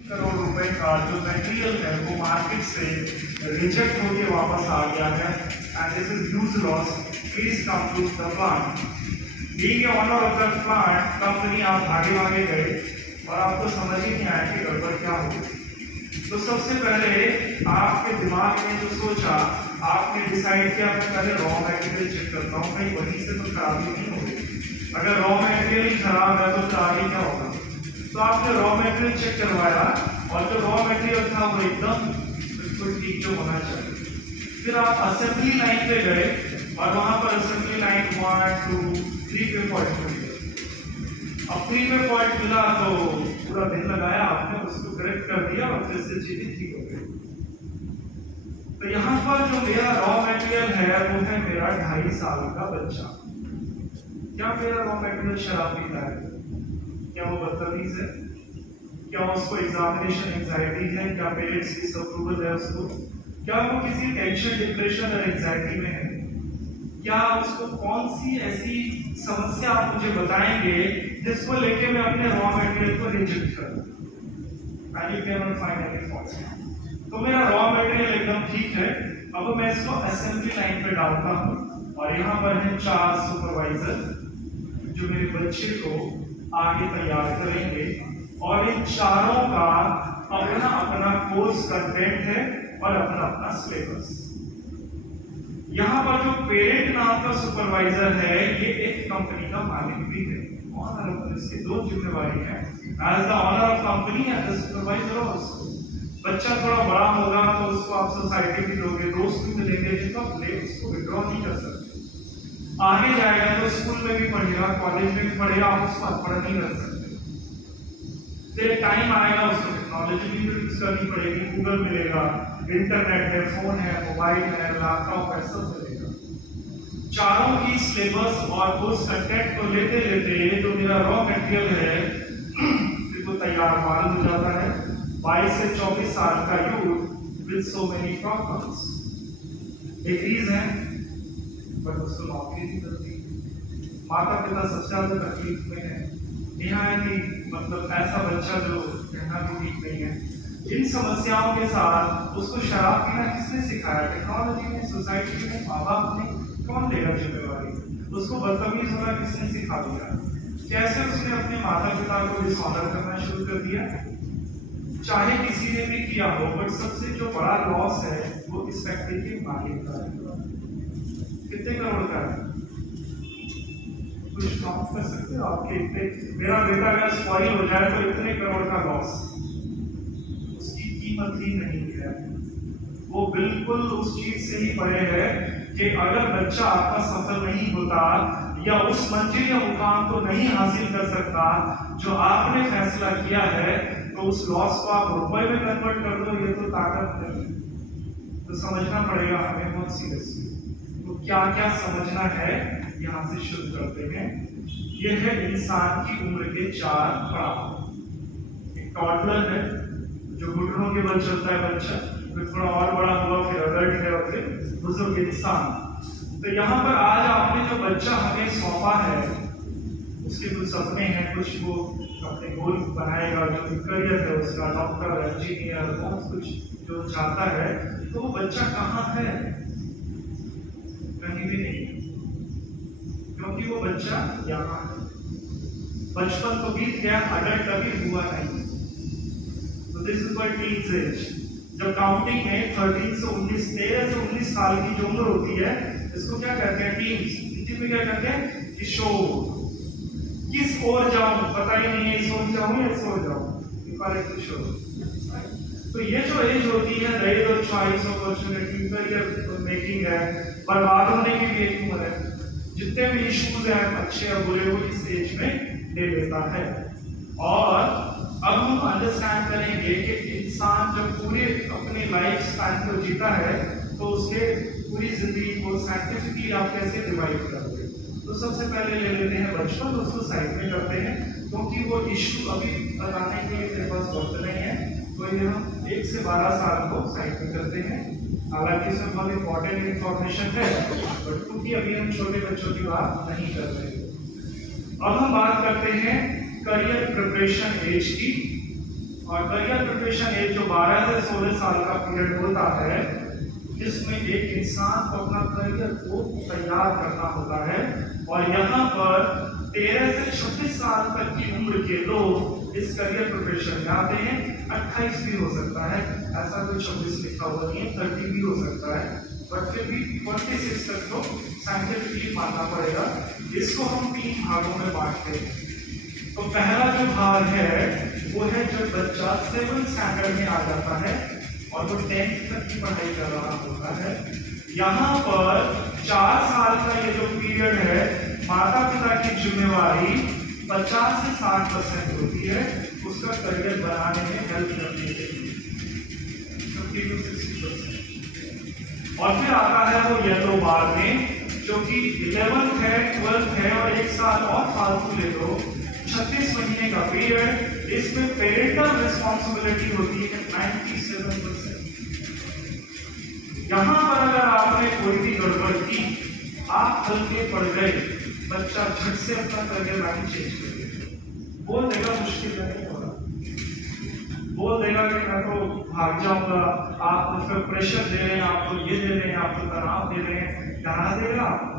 करोड़ रुपए का जो मटेरियल है वो मार्केट से रिजेक्ट होके वापस आ गया है and this is huge loss. Please come to the plant. Being owner of the plant company आप भागे भागे गए और आपको समझ ही नहीं आया कि गड़बड़ क्या हो गई। तो सबसे पहले आपके दिमाग में जो सोचा, आपने डिसाइड किया मैं पहले रॉ मटेरियल चेक करता हूँ कहीं वहीं से तो खराबी नहीं हो गई। अगर रॉ मटेरियल ही खराब है तो फिर आगे क्या होगा। तो आपने रॉ मटेरियल चेक करवाया और जो रॉ मटेरियल था वो एकदम बिल्कुल ठीक जो होना चाहिए। फिर आप असेंबली लाइन पे गए और वहां पर असेंबली लाइन 1 2 3 पे फॉल्ट मिल गया। अब 3 पे फॉल्ट मिला तो पूरा दिन लगाया आपने, उसको करेक्ट कर दिया और फिर से चीजें ठीक हो गई। तो यहाँ पर जो मेरा रॉ मटेरियल है वो है मेरा 2.5 साल का बच्चा। क्या मेरा रॉ मटेरियल शराब पीता है? क्या वो बदतमीज है? क्या उसको एग्जामिनेशन एंजाइटी है? क्या पेरेंट्स की डिसअप्रूवल है उसको? क्या वो किसी टेंशन डिप्रेशन और एंजाइटी में है? क्या उसको कौन सी ऐसी समस्या आप मुझे बताएंगे जिसको लेके मैं अपने रॉ मटेरियल को रिजेक्ट करूं? And you can not find any fault. तो मेरा रॉ मटेरियल एकदम ठीक है। अब मैं इसको असेंबली लाइन पे डालता हूं और यहाँ पर है 4 सुपरवाइजर जो मेरे बच्चे को आगे तैयार करेंगे और इन चारों का अपना अपना कोर्स कंटेंट है और अपना अपना सिलेबस। यहाँ पर जो पेरेंट नाम का सुपरवाइजर है ये एक कंपनी का मालिक भी है। ऑनर ऑफ इसकी 2 जिम्मेवारी है, as the owner of company and the supervisor also. बच्चा थोड़ा बड़ा होगा तो उसको आप सोसाइटी भी दोगे, दोस्त भी मिलेंगे, जिसका प्ले उसको विड्रॉ नहीं कर सकते। आगे जाएगा तो स्कूल में भी पढ़ेगा, कॉलेज में भी पढ़ेगा, आप उसको अनपढ़ नहीं कर सकते। फिर टाइम आएगा उसको टेक्नोलॉजी भी यूज करनी पड़ेगी, गूगल मिलेगा, इंटरनेट है, फोन है, मोबाइल है, लैपटॉप है, सब मिलेगा। चारों की सिलेबस और कोर्स कंटेंट को लेते लेते जो मेरा रॉ मटेरियल है बिल्कुल तैयार माल हो जाता है। 22 से 24 साल का youth with so many problems. Degrees हैं बट उसको नौकरी नहीं मिलती। माता पिता सबसे ज्यादा तकलीफ में है। यहाँ की मतलब ऐसा बच्चा जो कहना भी ठीक नहीं है। इन समस्याओं के साथ उसको शराब पीना किसने सिखाया? टेक्नोलॉजी ने, सोसाइटी ने, माँ बाप ने। कौन लेगा जिम्मेवारी? उसको बदतमीज होना किसने सिखा दिया? कैसे उसने अपने माता पिता को डिसऑनर करना शुरू कर दिया? चाहे किसी ने भी किया हो, बट सबसे जो बड़ा लॉस है वो इस फैक्ट्री के मालिक का है। कितने करोड़ का है? कुछ काउंट कर सकते हो आपके इतने? मेरा बेटा अगर स्पॉइल हो जाए तो इतने करोड़ का लॉस, उसकी कीमत ही नहीं है। वो बिल्कुल उस चीज से ही परे है कि अगर बच्चा आपका सफल नहीं होता या उस मंजिल या मुकाम को नहीं हासिल कर सकता जो आपने फैसला किया है, तो उस लॉस को आप रुपए में कन्वर्ट कर दो, ये तो ताकत नहीं। तो समझना पड़ेगा हमें बहुत सीरियसली। तो क्या क्या समझना है यहाँ से शुरू करते हैं। यह है इंसान की उम्र के 4 पड़ाव। एक टॉडलर है जो घुटनों के बल चलता है बच्चा, फिर थोड़ा और बड़ा हुआ, फिर अडल्ट है और फिर बुजुर्ग इंसान। तो यहाँ पर आज आपने जो बच्चा हमें सौंपा है उसके कुछ सपने हैं, कुछ वो अपने गोल बनाएगा, जो करियर है उसका, डॉक्टर, इंजीनियर, बहुत कुछ जो चाहता है। तो वो बच्चा कहाँ है? कहीं भी नहीं, क्योंकि वो बच्चा यहाँ है। बचपन तो बीत गया, अडल्ट अभी हुआ नहीं। तो this is what teens age. जब काउंटिंग में 13 से 19, 13 से 19 साल की जो उम्र होती है, इसको क्या कहते हैं? टीन्स। हिंदी में क्या कहते हैं? किशोर। किस ओर जाऊं पता ही नहीं है, इस ओर जाऊं या इस ओर जाऊं, किशोर। तो ये जो एज होती है, age of choice, opportunity, career making है, बर्बाद होने की भी एक उम्र है। जितने भी इश्यूज हैं अच्छे और बुरे वो इस एज में ले लेता है। और अब हम अंडरस्टैंड करेंगे कि इंसान जब पूरे अपने लाइफ स्पैन को जीता है तो उसके पूरी जिंदगी को साइंटिफिकली आप कैसे डिवाइड करते हैं। तो सबसे पहले ले लेते हैं बचपन, उसको साइड में करते हैं क्योंकि वो इश्यू अभी बताने के लिए मेरे पास वक्त नहीं है। तो ये हम 1 से 12 साल को साइड में करते हैं। हालांकि इसमें बहुत इंपॉर्टेंट इंफॉर्मेशन है, बट क्योंकि अभी हम छोटे बच्चों की बात नहीं कर रहे हैं। अब हम बात करते हैं करियर प्रिपरेशन एज की और करियर प्रिपरेशन एज जो 12 से 16 साल का पीरियड होता है, जिसमें एक इंसान को अपना करियर को तैयार करना होता है। और यहाँ पर 13 से 36 साल तक की उम्र के लोग इस करियर प्रिपरेशन में आते हैं। 28 भी हो सकता है, ऐसा कोई 26 लिखा हुआ नहीं है, 30 भी हो सकता है, बट फिर भी 26 तक तो साइंटिफिकली मानना पड़ेगा। इसको हम 3 भागों में बांटते हैं। तो पहला जो भाग है वो है जब बच्चा 7th स्टैंडर्ड में आ जाता है और वो 10th तक की पढ़ाई कर रहा होता है। यहाँ पर 4 साल का ये जो पीरियड है, माता पिता की जिम्मेवारी 50 से 60% होती है उसका करियर बनाने में हेल्प करने के लिए, 50 to 60%। और फिर आता है वो येलो बार में, जो कि 11th है, 12th है, और 1 साल और फालतू ले लो, 36 महीने का पीरियड। इसमें पेरेंटल रिस्पॉन्सिबिलिटी होती है 97%। यहाँ पर अगर आपने कोई भी गड़बड़ की, आप हल्के पड़ गए, बच्चा झट से अपना करियर लाइन चेंज कर देगा। बोल देगा मुश्किल नहीं हो रहा, बोल देगा कि मैं तो भाग जाऊंगा, आप मुझ पर प्रेशर दे रहे हैं, आपको ये दे रहे हैं, आपको तनाव दे रहे हैं, डरा देगा आपको।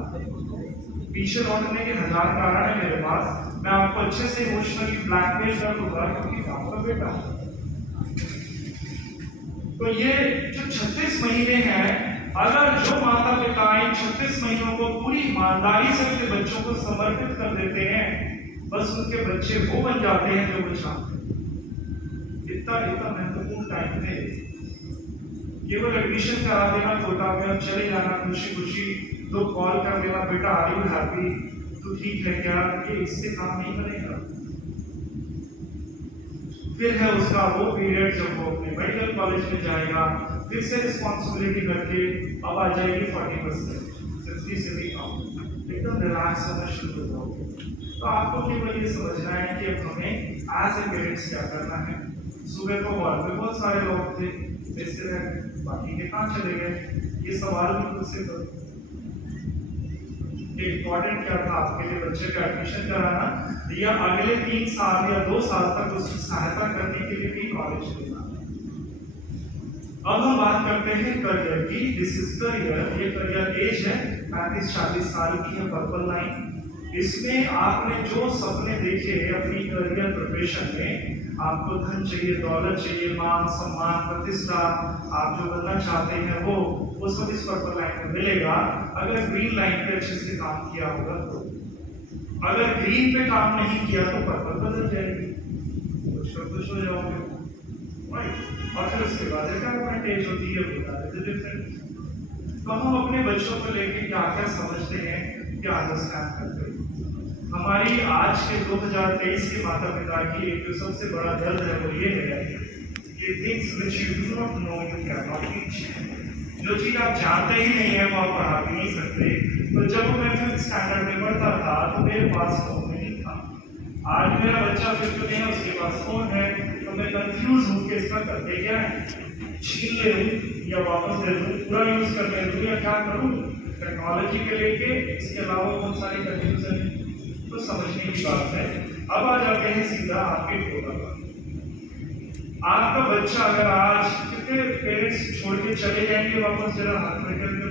पीछे लौटने के 1000 कारण है मेरे पास, मैं आपको अच्छे से इमोशनली ब्लैकमेल कर दूंगा क्योंकि आपका बेटा। तो ये जो 36 महीने हैं, अगर जो माता पिता इन 36 महीनों को पूरी ईमानदारी से अपने बच्चों को समर्पित कर देते हैं, बस उनके बच्चे वो बन जाते हैं जो वो चाहते हैं। इतना महत्वपूर्ण टाइम है। केवल एडमिशन करा देना कोटा में, अब चले जाना खुशी खुशी, तो कॉल कर देना बेटा आर यू हैप्पी, तो ठीक है क्या, ये इससे काम नहीं बनेगा। फिर है उसका वो पीरियड जब वो अपने मेडिकल कॉलेज में जाएगा, फिर से रिस्पॉन्सिबिलिटी करके अब आ जाएगी 40%, 60 से भी कम, एकदम रिलैक्स होना शुरू हो जाओगे। तो आपको केवल ये समझना है कि अब हमें एज ए पेरेंट्स क्या करना है। सुबह तो हॉल में बहुत सारे लोग थे, ऐसे बाकी के कहाँ चले गए, ये सवाल भी खुद से करो। इम्पोर्टेंट क्या था आपके लिए बच्चे का एडमिशन कराना, या अगले 3 साल या 2 साल तक उसकी सहायता करने के लिए भी नॉलेज देना। अब हम बात करते हैं करियर की। दिस इज करियर, ये करियर एज है 35-40 साल की है, पर्पल लाइन। इसमें आपने जो सपने देखे अपनी करियर प्रिपरेशन में, आपको धन चाहिए, दौलत चाहिए, मान सम्मान प्रतिष्ठा, आप जो बनना चाहते हैं वो सब इस पर्पल लाइन में मिलेगा अगर ग्रीन लाइन पे अच्छे से काम किया होगा तो। अगर ग्रीन पे काम नहीं किया तो पर्पल बदल जाएगी, खुश हो जाओगे, राइट। और फिर उसके बाद रिटायरमेंट एज होती है, डिफरेंट। तो हम अपने बच्चों को लेके क्या क्या समझते हैं, क्या अंडरस्टैंड करते हैं। हमारी आज के 2023 के माता पिता की एक जो सबसे बड़ा दर्द है वो ये है कि things which you do not know you can not teach. जो चीज आप जानते ही नहीं है वो आप पढ़ा भी नहीं सकते। तो जब मैं 5th स्टैंडर्ड में पढ़ता था तो मेरे पास फोन नहीं था। आज मेरा बच्चा 5th में है, उसके पास फोन है, तो मैं कंफ्यूज हूँ कि इसका करते क्या है, छीन ले लूँ या वापस दे दूँ, पूरा यूज करने दूँ या क्या करूँ। टेक्नोलॉजी के लेके इसके अलावा बहुत सारी कंफ्यूजन है, तो समझने की बात है। अब आ जाते हैं सीधा आपके टोटल पर। आपका बच्चा अगर आज कितने पेरेंट्स छोड़ के चले जाएंगे वापस, जरा हाथ में कर दो,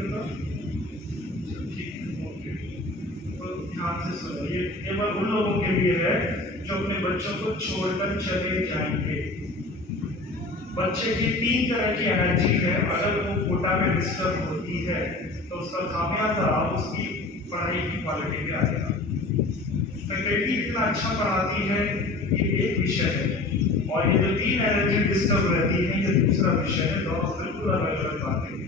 तो ध्यान से सुनो, ये केवल उन लोगों के लिए है जो अपने बच्चों को छोड़कर चले जाएंगे। बच्चे की 3 तरह की एनर्जी है, अगर वो कोटा में डिस्टर्ब होती है तो उसका खामियाजा उसकी पढ़ाई की क्वालिटी पे आएगा। फैकल्टी इतना अच्छा पढ़ाती है, ये एक विषय है, और ये जो 3 एनर्जी डिस्टर्ब रहती है ये दूसरा विषय है, दोनों बिल्कुल अलग अलग बातें हैं।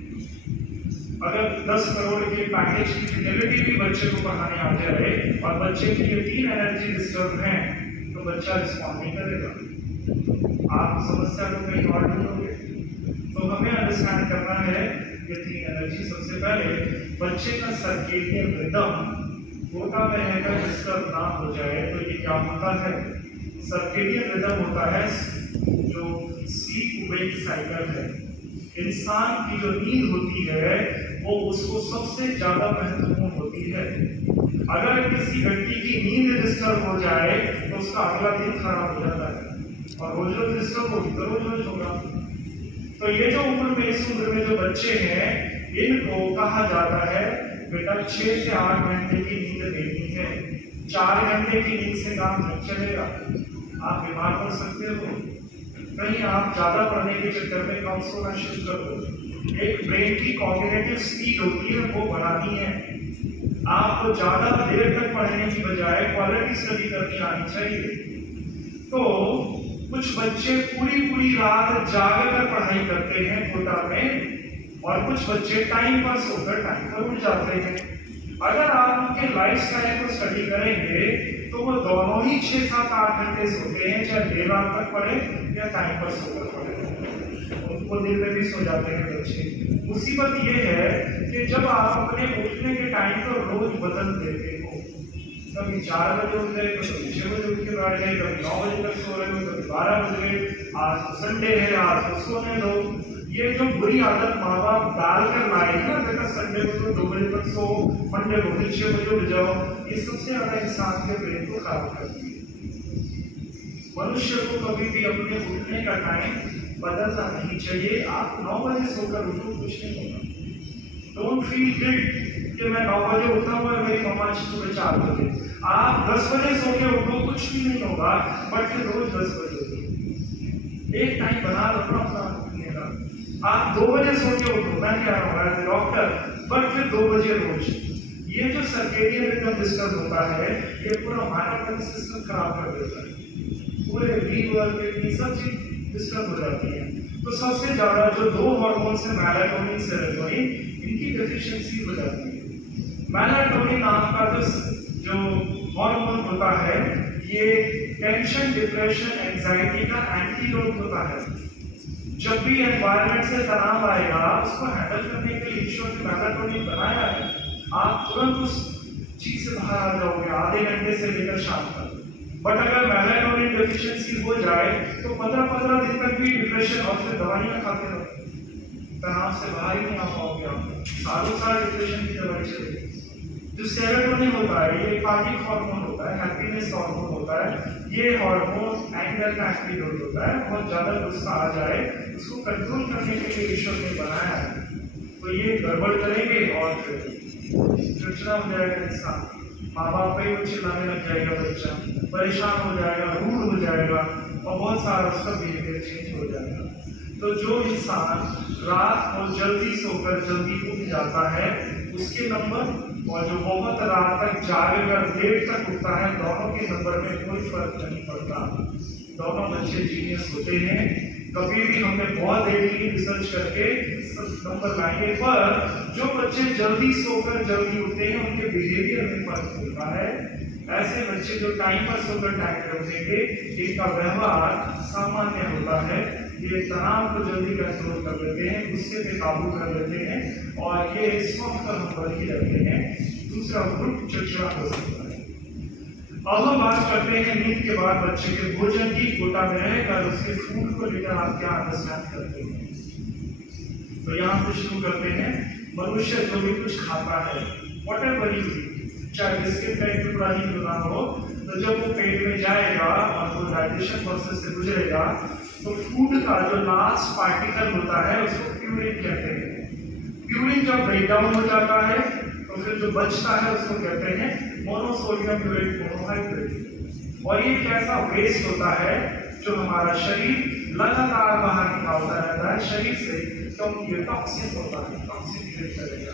अगर 10 करोड़ के पैकेज की फिजिबिलिटी भी बच्चे को पढ़ाने आ जाए और बच्चे की ये 3 एनर्जी डिस्टर्ब हैं तो बच्चा रिस्पॉन्ड नहीं करेगा, आप समस्या को कहीं और ढूंढोगे। तो हमें अंडरस्टैंड करना है ये 3 एनर्जी। सबसे पहले बच्चे का सर्केडियन रिदम कोटा में रहकर डिस्टर्ब ना हो जाए तो ये क्या होता है, सर्केडियन रिदम होता है जो स्लीप वेक साइकिल है। इंसान की जो नींद होती है वो उसको सबसे ज्यादा महत्वपूर्ण होती है। अगर किसी व्यक्ति की नींद डिस्टर्ब हो जाए तो उसका अगला दिन खराब हो जाता है। और रोज रोज डिस्टर्ब होगी तो रोज रोज होगा। तो ये जो उम्र में, इस उम्र में जो बच्चे हैं, इनको कहा जाता है बेटा 6 से 8 घंटे की नींद लेनी है। 4 घंटे की नींद से काम नहीं चलेगा, आप बीमार पड़ सकते हो। कहीं आप ज्यादा पढ़ने के चक्कर में कम सोना शुरू कर दो। एक ब्रेन की कॉग्निटिव स्पीड होती है, वो बढ़ानी है। आपको ज्यादा देर तक पढ़ने की बजाय क्वालिटी स्टडी करनी आनी चाहिए। तो कुछ बच्चे पूरी रात जाग कर पढ़ाई करते हैं कोटा में, और कुछ बच्चे टाइम पर सोकर टाइम पर उठ जाते हैं। अगर आप उनके लाइफ स्टाइल को स्टडी करेंगे तो वो दोनों ही 6, 7, 8 घंटे सोते हैं, चाहे देर रात तक पढ़े या टाइम पर सोकर पढ़े। उनको देर में भी सो जाते हैं बच्चे। मुसीबत ये है कि जब आप अपने उठने के टाइम को रोज बदल देते हो, कभी 4 बजे उठ गए, कभी 6 बजे उठ के बैठ गए, कभी 9 बजे तक सो रहे हो, कभी 12 बज गए, आज तो संडे है आज तो सोने दो। ये जो बुरी आदत माँ बाप डाल कर लाए ना, बेटा संडे को तो 2 बजे तक सो, मंडे को फिर 6 बजे उठ जाओ, ये सबसे ज्यादा इंसान के ब्रेन को खराब करती है। मनुष्य को कभी भी अपने उठने का टाइम बदलना नहीं चाहिए। आप 9 बजे सोकर उठो, कुछ नहीं होगा। डोंट फील गिल्ट कि मैं 9 बजे उठा हूँ और मेरी मम्मा सुबह 4 बजे। आप 10 बजे सो के उठो, कुछ भी नहीं होगा, बट फिर रोज 10 बजे उठो। एक टाइम बना लो ना अपना उठने का। आप 2 बजे सो के उठो, मैं कह रहा हूँ एज ए डॉक्टर, बट फिर 2 बजे रोज। ये जो सर्केडियन रिदम डिस्टर्ब होता है, ये पूरा मेटाबॉलिक सिस्टम खराब कर देता है। पूरे लीवर किडनी सब चीज डिस्टर्ब हो जाती है। तो सबसे ज्यादा जो 2 हार्मोन है, मेलाटोनिन, सेरोटोनिन, इनकी डेफिशिएंसी हो जाती है। मेलाटोनिन नाम का जो हार्मोन होता है, ये टेंशन, डिप्रेशन, एंजाइटी का एंटीडोट होता है। जब भी एनवायरनमेंट से तनाव आएगा, उसको हैंडल करने के लिए ईश्वर ने मेलाटोनिन बनाया है। आप तुरंत उस चीज से बाहर आ जाओगे आधे घंटे से लेकर शाम तक। बट अगर मेलाटोनिन डेफिशिएंसी हो जाए तो 15-15 दिन तक भी डिप्रेशन, और फिर दवाइयां खाते रहो, तनाव से बाहर ही नहीं आ पाओगे। आप सालों साल डिप्रेशन की दवाई चलेगी। जो सेरोटोनिन होता है, ये एकाग्रिक हार्मोन होता है, हैप्पीनेस हार्मोन होता है। ये हार्मोन एंगर का एंटीडोट होता है। बहुत ज्यादा गुस्सा आ जाए, उसको कंट्रोल करने के लिए ईश्वर ने बनाया है। तो ये गड़बड़ करेंगे और फिर चिड़चिड़ा हो जाएगा इंसान, माँ बाप पे ही चिल्लाने लग जाएगा, बच्चा परेशान हो जाएगा, रूड हो जाएगा, और बहुत सारा उसका बिहेवियर चेंज हो जाएगा। तो जो इंसान रात को जल्दी सोकर जल्दी उठ जाता है, उसके नंबर, और जो बहुत रात तक जागकर देर तक उठता है, दोनों के नंबर में कोई फर्क नहीं पड़ता। दोनों बच्चे जीनियस होते हैं। कभी भी हमने बहुत देर की रिसर्च करके नंबर लाएंगे, पर जो बच्चे जल्दी सोकर जल्दी उठते हैं, उनके बिहेवियर में फर्क होता है। ऐसे बच्चे जो टाइम पर सोकर टाइम पर उठेंगे, इनका व्यवहार सामान्य होता है। ये तनाव को जल्दी कंट्रोल कर लेते हैं, गुस्से पे काबू कर लेते हैं, और ये स्वस्थ नंबर ही रखते हैं। दूसरा ग्रुप चिड़चिड़ा हो सकता है। अब हम बात करते हैं नींद के बाद बच्चे के भोजन की। कोटा में रहकर उसके फूड को लेकर आप क्या अंडरस्टैंड करते हैं? तो यहाँ से शुरू करते हैं। मनुष्य जो भी कुछ खाता है, वट एवर यू ईट, चाहे बिस्किट का एक टुकड़ा ही क्यों ना हो, तो जब वो पेट में जाएगा और वो डाइजेशन प्रोसेस से गुजरेगा, तो फूड का जो लास्ट पार्टिकल होता है, उसको प्यूरिन कहते हैं। प्यूरिन जब ब्रेक डाउन हो जाता है, तो फिर जो बचता है उसको कहते हैं मोनोसोडियम यूरेट मोनोहाइड्रेट। और ये कैसा वेस्ट होता है जो हमारा शरीर लगातार बाहर निकालता रहता है शरीर से, क्योंकि ये टॉक्सिन होता है, टॉक्सिन क्रिएट करेगा।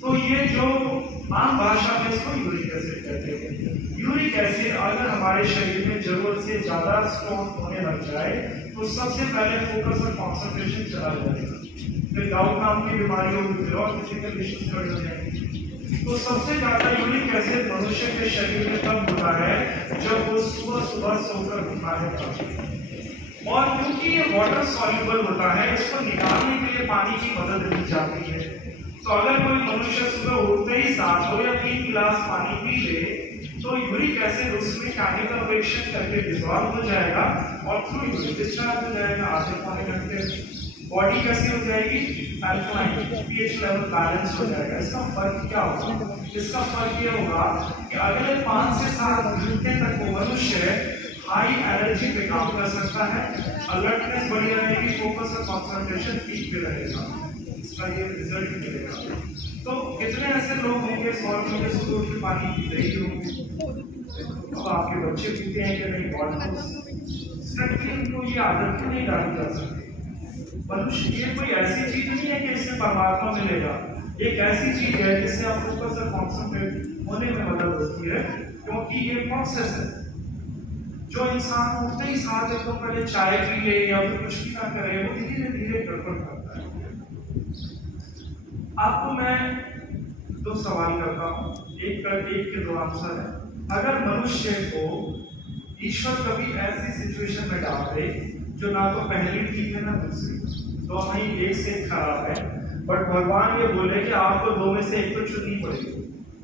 तो ये जो आम भाषा में इसको यूरिक एसिड कहते हैं। यूरिक एसिड अगर हमारे शरीर में जरूरत से ज्यादा स्टोर होने लग जाए, तो सबसे पहले फोकस और कॉन्सेंट्रेशन चला जाएगा, फिर गाउट नाम की बीमारी होगी, फिर और फिजिकल इश्यूज खड़े हो जाएंगे। तो सबसे ज्यादा यूरिक एसिड मनुष्य के शरीर में तब होता है जब वो सुबह सुबह सोकर उठता है। और क्योंकि ये वाटर सॉल्युबल होता है, इसको निकालने के लिए पानी की मदद ली जाती है। तो अगर कोई मनुष्य सुबह उठते ही 7 या 3 गिलास पानी पी ले, तो यूरिक एसिड उसमें केमिकल रिएक्शन करके डिसॉल्व हो जाएगा और थ्रू यूरिक डिस्चार्ज हो जाएगा आधे पौने घंटे। बॉडी कैसी हो जाएगी? अल्कलाइन, पीएच लेवल बैलेंस हो जाएगा। इसका फर्क क्या होगा? इसका फर्क ये होगा कि अगले 5 से 7 घंटे तक वो मनुष्य हाई एनर्जी पे काम कर सकता है, अलर्टनेस बढ़ी रहेगी, फोकस और कंसंट्रेशन पीक पे रहेगा, इसका ये रिजल्ट मिलेगा। तो कितने ऐसे लोग होंगे 100 रुपये से दूर के पानी पीते ही होंगे। अब आपके बच्चे पीते हैं कि नहीं, बहुत स्ट्रिक्टली उनको ये आदत ही नहीं डाली जा सकती। मनुष्य ये कोई ऐसी चीज नहीं है कि इससे परमात्मा मिलेगा, एक ऐसी चीज है जिससे आप फोकस और कॉन्सेंट्रेट होने में मदद होती है, क्योंकि ये प्रोसेस है। जो इंसान उठते ही साथ एकदम पहले चाय पी ले या फिर कुछ भी ना करे, वो धीरे धीरे गड़बड़ करता है। आपको मैं दो सवाल करता हूँ, एक के दो आंसर है। अगर मनुष्य को ईश्वर कभी ऐसी सिचुएशन में डाल दे जो ना तो पहली ठीक है ना दूसरी, तो हमें एक से खराब है, बट भगवान ये बोले कि आपको दो में से एक तो चुननी पड़ेगी,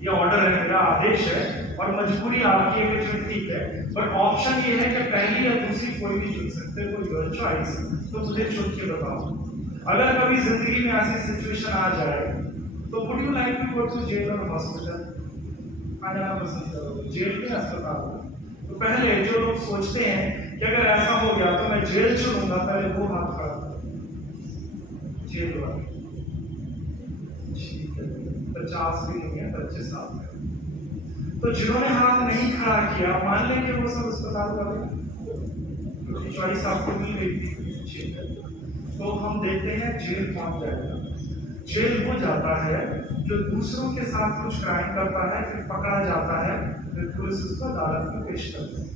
ये ऑर्डर है, मेरा आदेश है, और मजबूरी आपकी है कि ठीक है, बट ऑप्शन ये है कि पहली या दूसरी कोई भी चुन सकते हो, कोई योर चॉइस, तो मुझे चुन के बताओ। अगर कभी जिंदगी में ऐसी सिचुएशन आ जाए तो would you like to go to jail और हॉस्पिटल? कहाँ जाना पसंद करोगे, जेल के अस्पताल? तो पहले जो लोग सोचते हैं कि अगर ऐसा हो गया तो मैं जेल चुनूंगा, पहले वो हाथ खड़ा करो। जेल वाले 50 भी नहीं है, 25 साल में। तो जिन्होंने हाथ नहीं खड़ा किया, मान लें कि वो सब अस्पताल वाले, चॉइस आपको मिल गई थी, तो हम देखते हैं जेल कौन जाएगा। जेल वो जाता है जो दूसरों के साथ कुछ क्राइम करता है, फिर पकड़ा जाता है, फिर पुलिस उसको अदालत में पेश करती है,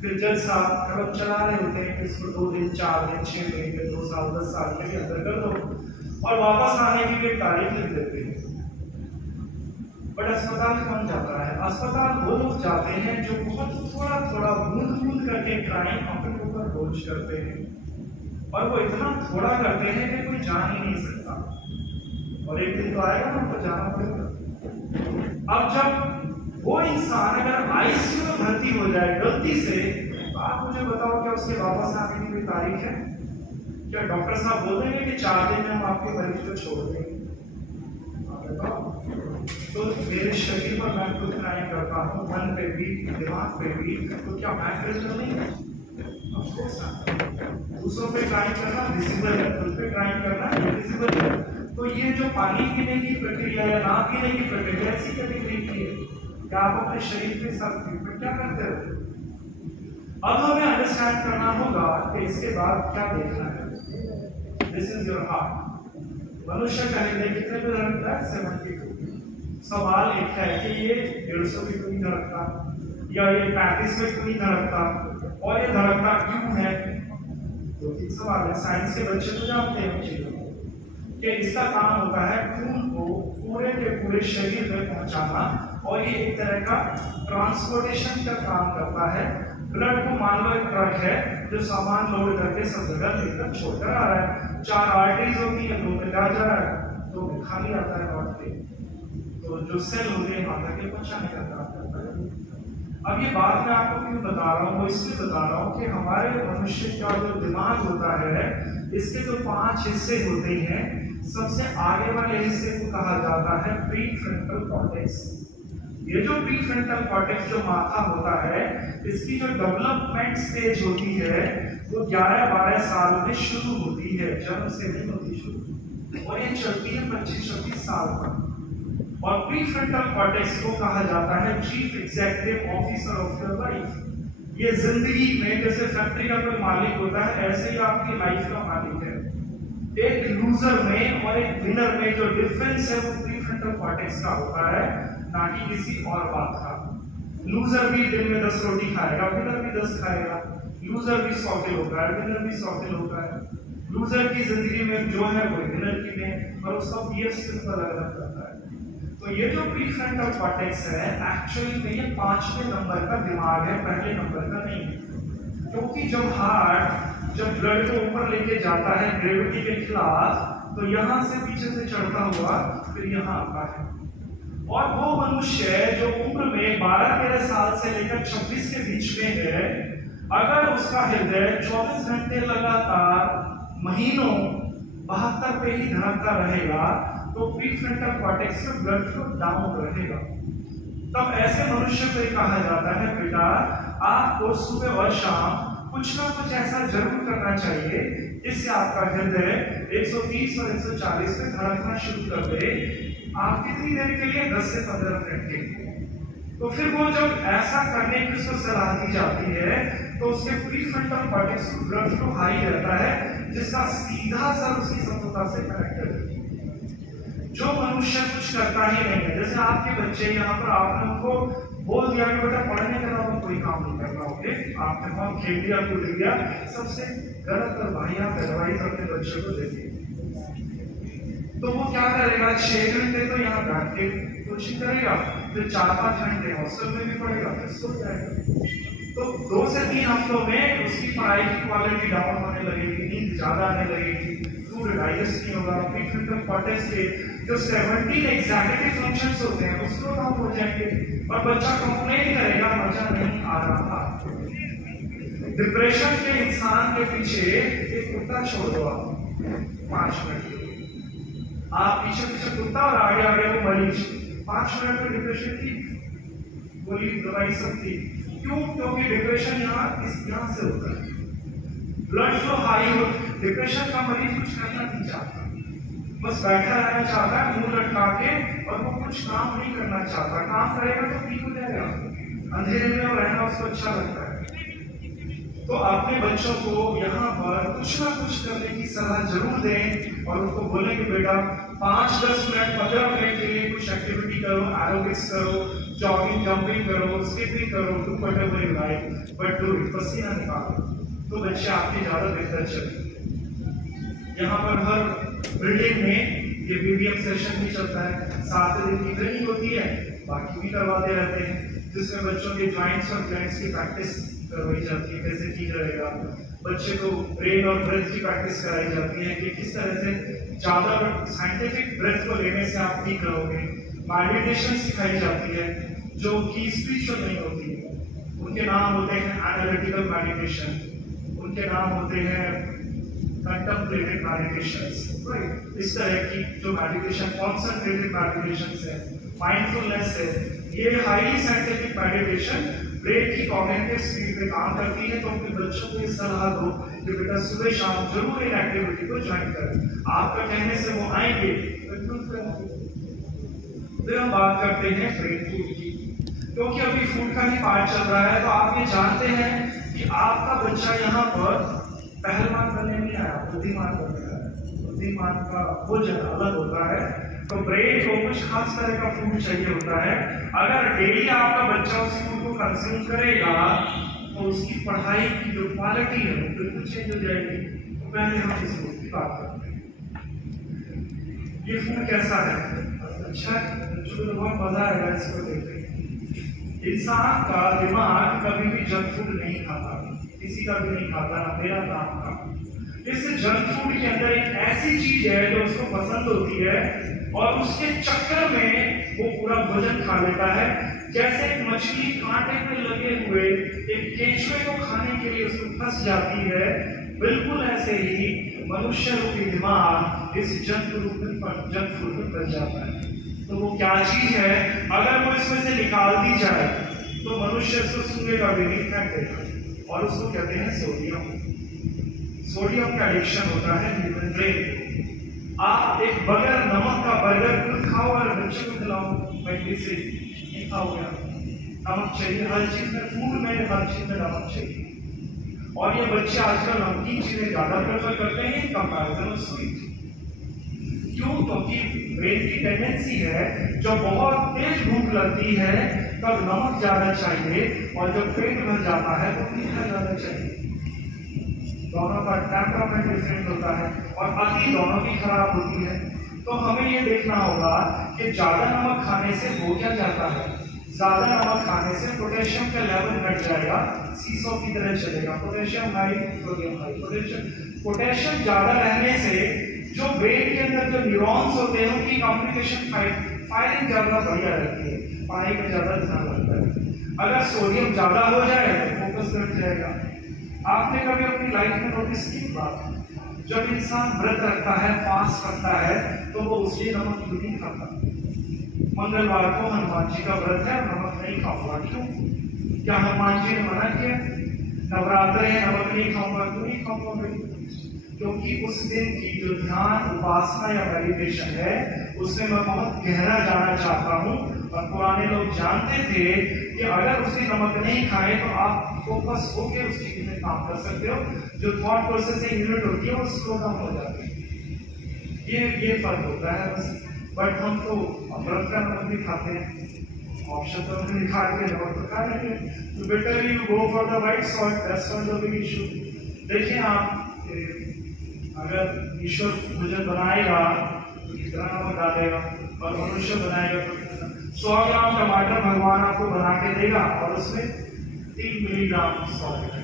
फिर जज साहब कदम चला रहे होते हैं कि इसको 2 दिन 4 दिन 6 महीने 2 साल 10 साल के अंदर कर दो, और वापस आने की भी तारीख लिख देते हैं। बट अस्पताल कौन जाता है? अस्पताल वो लोग जाते हैं जो बहुत थोड़ा थोड़ा बूंद बूंद करके क्राइम अपने ऊपर बोझ करते हैं, और वो इतना थोड़ा करते हैं कि कोई जान ही नहीं सकता, और एक दिन तो आएगा ना उनको जाना पड़ेगा। अब जब वो इंसान अगर आईसीयू में भर्ती हो जाए गलती से, तो आप मुझे बताओ क्या उसके वापस आने की कोई तारीख है? क्या डॉक्टर साहब बोल देंगे कि 4 दिन में हम आपके मरीज को छोड़ देंगे? तो मेरे शरीर पर मैं खुद क्राइम करता हूँ, मन पे भी, दिमाग पे भी, तो क्या मैं क्रिमिनल नहीं हूँ? दूसरों पे क्राइम करना विजिबल है, खुद पे क्राइम करना इनविजिबल है। तो ये जो पानी पीने की प्रक्रिया या ना पीने की प्रक्रिया ऐसी कैटेगरी की है कि आप अपने शरीर के साथ ट्रीटमेंट क्या करते हो? अब हमें अंडरस्टैंड करना होगा कि इसके बाद क्या देखना है। This is your heart. मनुष्य का हृदय कितने पे धड़कता है? 72। सवाल एक है कि ये 150 पे क्यों नहीं धड़कता, या ये 35 पे क्यों नहीं धड़कता, और ये धड़कता क्यों है? तो 3 सवाल है। साइंस के बच्चे तो जानते हैं चीजों को कि इसका काम होता है खून को पूरे के पूरे शरीर में पहुंचाना, और ये एक तरह का ट्रांसपोर्टेशन का काम करता है। ब्लड को मान लो एक ट्रक है जो सामान लोड करके सब जगह लेकर छोड़कर आ रहा है। 4 आर्टरीज होती है, 2 में जा रहा है, 2 में खाली आता है लौट के। तो जो सेल होते हैं वहां तक पहुंचाने का काम करता है। अब ये बात मैं आपको क्यों बता रहा हूँ? वो इसलिए बता रहा हूँ कि हमारे मनुष्य का जो दिमाग होता है, इसके जो 5 हिस्से होते हैं, सबसे आगे वाले हिस्से को कहा जाता है प्रीफ्रंटल कॉर्टेक्स। ये जो प्रीफ्रंटल कॉर्टेक्स जो माथा होता है, इसकी जो डेवलपमेंट स्टेज होती है वो 11-12 साल में शुरू होती है, जन्म से नहीं होती शुरू, और ये चलती है 25-26 साल तक। और प्रीफ्रंटल कॉर्टेक्स को कहा जाता है chief executive officer of your life. ये जिंदगी में जैसे फैक्ट्री का कोई मालिक होता है, ऐसे ही आपकी लाइफ का मालिक है। एक लूजर में और एक विनर में जो डिफरेंस है वो प्रीफ्रंटल कॉर्टेक्स का होता है, ना कि किसी और बात का। लूजर भी दिन में 10 रोटी खाएगा, विनर भी 10 खाएगा। लूजर भी 100 किलो होता है, विनर भी 100 किलो होता है। लूजर की जिंदगी में जो है वो विनर की में, और उसका पीएफ सिर्फ अलग अलग करता है। तो ये जो प्रीफ्रंटल कॉर्टेक्स है, एक्चुअली में ये 5वें नंबर का दिमाग है, पहले नंबर का नहीं है। क्योंकि जब हार्ट जब ब्लड को ऊपर लेके जाता है ग्रेविटी के खिलाफ, तो यहाँ से पीछे से चढ़ता हुआ फिर यहाँ आता है। और वो मनुष्य जो उम्र में 12-13 साल से लेकर 26 के बीच में है, अगर उसका हृदय 24 घंटे लगातार महीनों 72 पे ही धड़कता रहेगा, तो प्रीफ्रंटल कॉर्टेक्स में ब्लड फ्लो डाउन रहेगा। तब ऐसे मनुष्य को कहा जाता है बेटा आपको सुबह और शाम कुछ ना कुछ ऐसा जरूर करना चाहिए जिससे आपका हृदय 130 और 140 पे धड़कना शुरू कर दे। आप कितनी देर के लिए? 10 से 15 मिनट के लिए। तो फिर वो जब ऐसा करने की उसको सलाह दी जाती है तो उसके prefrontal cortex blood flow high रहता है, जिसका सीधा असर उसकी सफलता से कनेक्टेड है। जो मनुष्य कुछ करता ही नहीं है, जैसे आपके बच्चे यहाँ पर आपने उनको बोल दिया कि बेटा पढ़ने के अलावा कोई काम नहीं करना, ओके, आपने बहुत खेल दिया कूद दिया, सबसे गलत और वाहियात एडवाइस अपने बच्चे को दे दी, तो वो क्या करेगा? 6 घंटे तो यहाँ बैठ के कोचिंग करेगा, फिर 4-5 घंटे हॉस्टल में भी पढ़ेगा, फिर सो जाएगा। तो 2 से 3 हफ्तों में उसकी पढ़ाई की क्वालिटी डाउन होने लगेगी, नींद ज्यादा आने लगेगी, फूड डाइजेस्ट नहीं होगा, प्रीफ्रंटल कॉर्टेक्स के जो 17 एग्जीक्यूटिव फंक्शंस होते हैं वो स्लो डाउन हो जाएंगे और बच्चा कंप्लेन करेगा मजा नहीं आ रहा था। डिप्रेशन के इंसान के पीछे एक कुत्ता छोड़ दो आप 5 मिनट के लिए, आप पीछे पीछे कुत्ता और आगे आगे वो मरीज, 5 मिनट में डिप्रेशन की गोली दवाई सकती। क्यों? क्योंकि डिप्रेशन यहाँ से होता है, ब्लड फ्लो हाई हो। डिप्रेशन का मरीज कुछ करना नहीं चाहता, बस बैठा रहना चाहता है मुंह लटका के, और वो कुछ काम नहीं करना चाहता। काम करेगा तो ठीक हो जाएगा, अंधेरे में रहना उसको अच्छा लगता है। तो अपने बच्चों को यहाँ पर कुछ ना कुछ करने की सलाह जरूर दें और उनको बोलें कि बेटा 5-10 मिनट 15 मिनट के लिए कुछ एक्टिविटी करो, एरोबिक्स करो, जॉगिंग जंपिंग करो, स्किपिंग करो, do whatever you like, but do it, पसीना निकालो, तो बच्चे आपके ज्यादा बेहतर चले। यहाँ पर हर बिल्डिंग में ये बीबीएम सेशन भी चलता है, 7 दिन की ट्रेनिंग होती है, बाकी भी करवाते रहते हैं, जिसमें बच्चों के जॉइंट्स और जॉइंट्स की प्रैक्टिस करवाई जाती है, कैसे ठीक रहेगा। बच्चे को ब्रेन और ब्रेथ की प्रैक्टिस कराई जाती है कि किस तरह से ज्यादा साइंटिफिक ब्रेथ को लेने से आप ठीक रहोगे। मेडिटेशन सिखाई जाती है जो कि स्पिरिचुअल नहीं होती है, उनके नाम होते हैं एनालिटिकल मेडिटेशन, उनके नाम होते हैं कंटेम्पलेटिव मेडिटेशंस, राइट। इस तरह की जो मेडिटेशन, कॉन्सेंट्रेटेड मेडिटेशंस है, माइंडफुलनेस है, ये हाईली साइंटिफिक मेडिटेशन ब्रेन की कॉग्निटिव स्पीड पे काम करती है। तो अपने बच्चों को ये सलाह दो कि बेटा सुबह शाम जरूर इन एक्टिविटी को ज्वाइन करें, आपका कहने से वो आएंगे। फिर हम बात करते हैं ब्रेन फूड की, क्योंकि अभी फूड का ही पार्ट चल रहा है। तो आप ये जानते हैं कि आपका बच्चा यहाँ पर पहलवान बनने नहीं आया, बुद्धिमान बनने आया। बुद्धिमान का भोजन अलग होता है, तो ब्रेन को कुछ खास तरह का फूड चाहिए होता है। अगर डेली आपका बच्चा उस फूड को कंज्यूम करेगा तो उसकी पढ़ाई की जो क्वालिटी है वो बिल्कुल चेंज हो जाएगी। तो पहले हम इस फूड की बात करते हैं। ये फूड कैसा है? अच्छा है, बच्चों को बहुत मजा आएगा इसको देखकर। इंसान का दिमाग कभी भी जंक फूड नहीं खाता, किसी का भी नहीं खाता, ना मेरा नाम का। इस जंक फूड के अंदर एक ऐसी चीज है जो उसको पसंद होती है और उसके चक्कर में वो पूरा भोजन खा लेता है। जैसे एक मछली कांटे में लगे हुए एक केंचुए को खाने के लिए उसको फंस जाती है, बिल्कुल ऐसे ही मनुष्य रूपी दिमाग इस जंक फूड में फंस जाता है। तो वो क्या चीज है? अगर वो इसमें से निकाल दी जाए तो मनुष्य इसको सूंघेगा भी नहीं, फेंक देगा, और उसको कहते हैं सोडियम। सोडियम का एडिक्शन होता है ह्यूमन ब्रेन। आप एक बगैर नमक का बर्गर खुद खाओ और बच्चे को खिलाओ, पहले से ये खाओगे, नमक चाहिए हर चीज में, फूड में हर चीज में नमक चाहिए। और ये बच्चे आजकल नमकीन चीजें ज्यादा प्रेफर करते हैं कंपैरिजन ऑफ स्वीट। क्यों? क्योंकि ब्रेन की टेंडेंसी है जब बहुत तेज भूख लगती है तब नमक ज्यादा चाहिए, और जब पेट भर जाता है तो मीठा ज्यादा चाहिए। दोनों का टेम्परामेंट डिफरेंट होता है और अति दोनों की खराब होती है। तो हमें ये देखना होगा कि ज्यादा नमक खाने से हो क्या जाता है। ज्यादा नमक खाने से पोटेशियम का लेवल घट जाएगा, सीसो की तरह चलेगा, potassium high, sodium high. Potassium ज्यादा रहने से जो ब्रेन के अंदर जो न्यूरॉन्स होते हैं उनकी कम्युनिकेशन फायरिंग ज्यादा बढ़िया रहती है, पढ़ाई में ज्यादा ध्यान लगता है। अगर सोडियम ज्यादा हो जाए तो फोकस घट जाएगा। आपने कभी अपनी लाइफ में नोटिस की बात? जब इंसान व्रत रखता है, फास्ट रखता है, तो वो उसलिए नमक क्यों नहीं खाता? मंगलवार को हनुमान जी का व्रत है, नमक नहीं खाऊंगा, क्यों? क्या हनुमान जी ने मना किया? नवरात्र है, नमक नहीं खाऊंगा, क्यों नहीं खाऊंगा भाई? क्योंकि उस दिन की जो ध्यान, उपासना या मेडिटेशन है, उसमें मैं बहुत गहरा जाना चाहता हूँ। और पुराने लोग जानते थे कि अगर उस दिन नमक नहीं खाए तो आप फोकस होकर उस चीज में काम कर सकते हो। जो थॉट प्रोसेसिंग यूनिट होती है वो स्लो डाउन हो जाती है। ये फर्क होता है बस। बट हम तो अमृत का नमक भी खाते हैं, ऑप्शन तो हमने लिखा के नमक तो खा लेंगे। तो better you go for the right salt, that's not the big issue. देखिए आप, अगर ईश्वर भोजन बनाएगा तो कितना नमक डालेगा, और मनुष्य बनाएगा तो 100 ग्राम टमाटर भगवान आपको बना के देगा और उसमें 3 मिलीग्राम सॉल्ट है।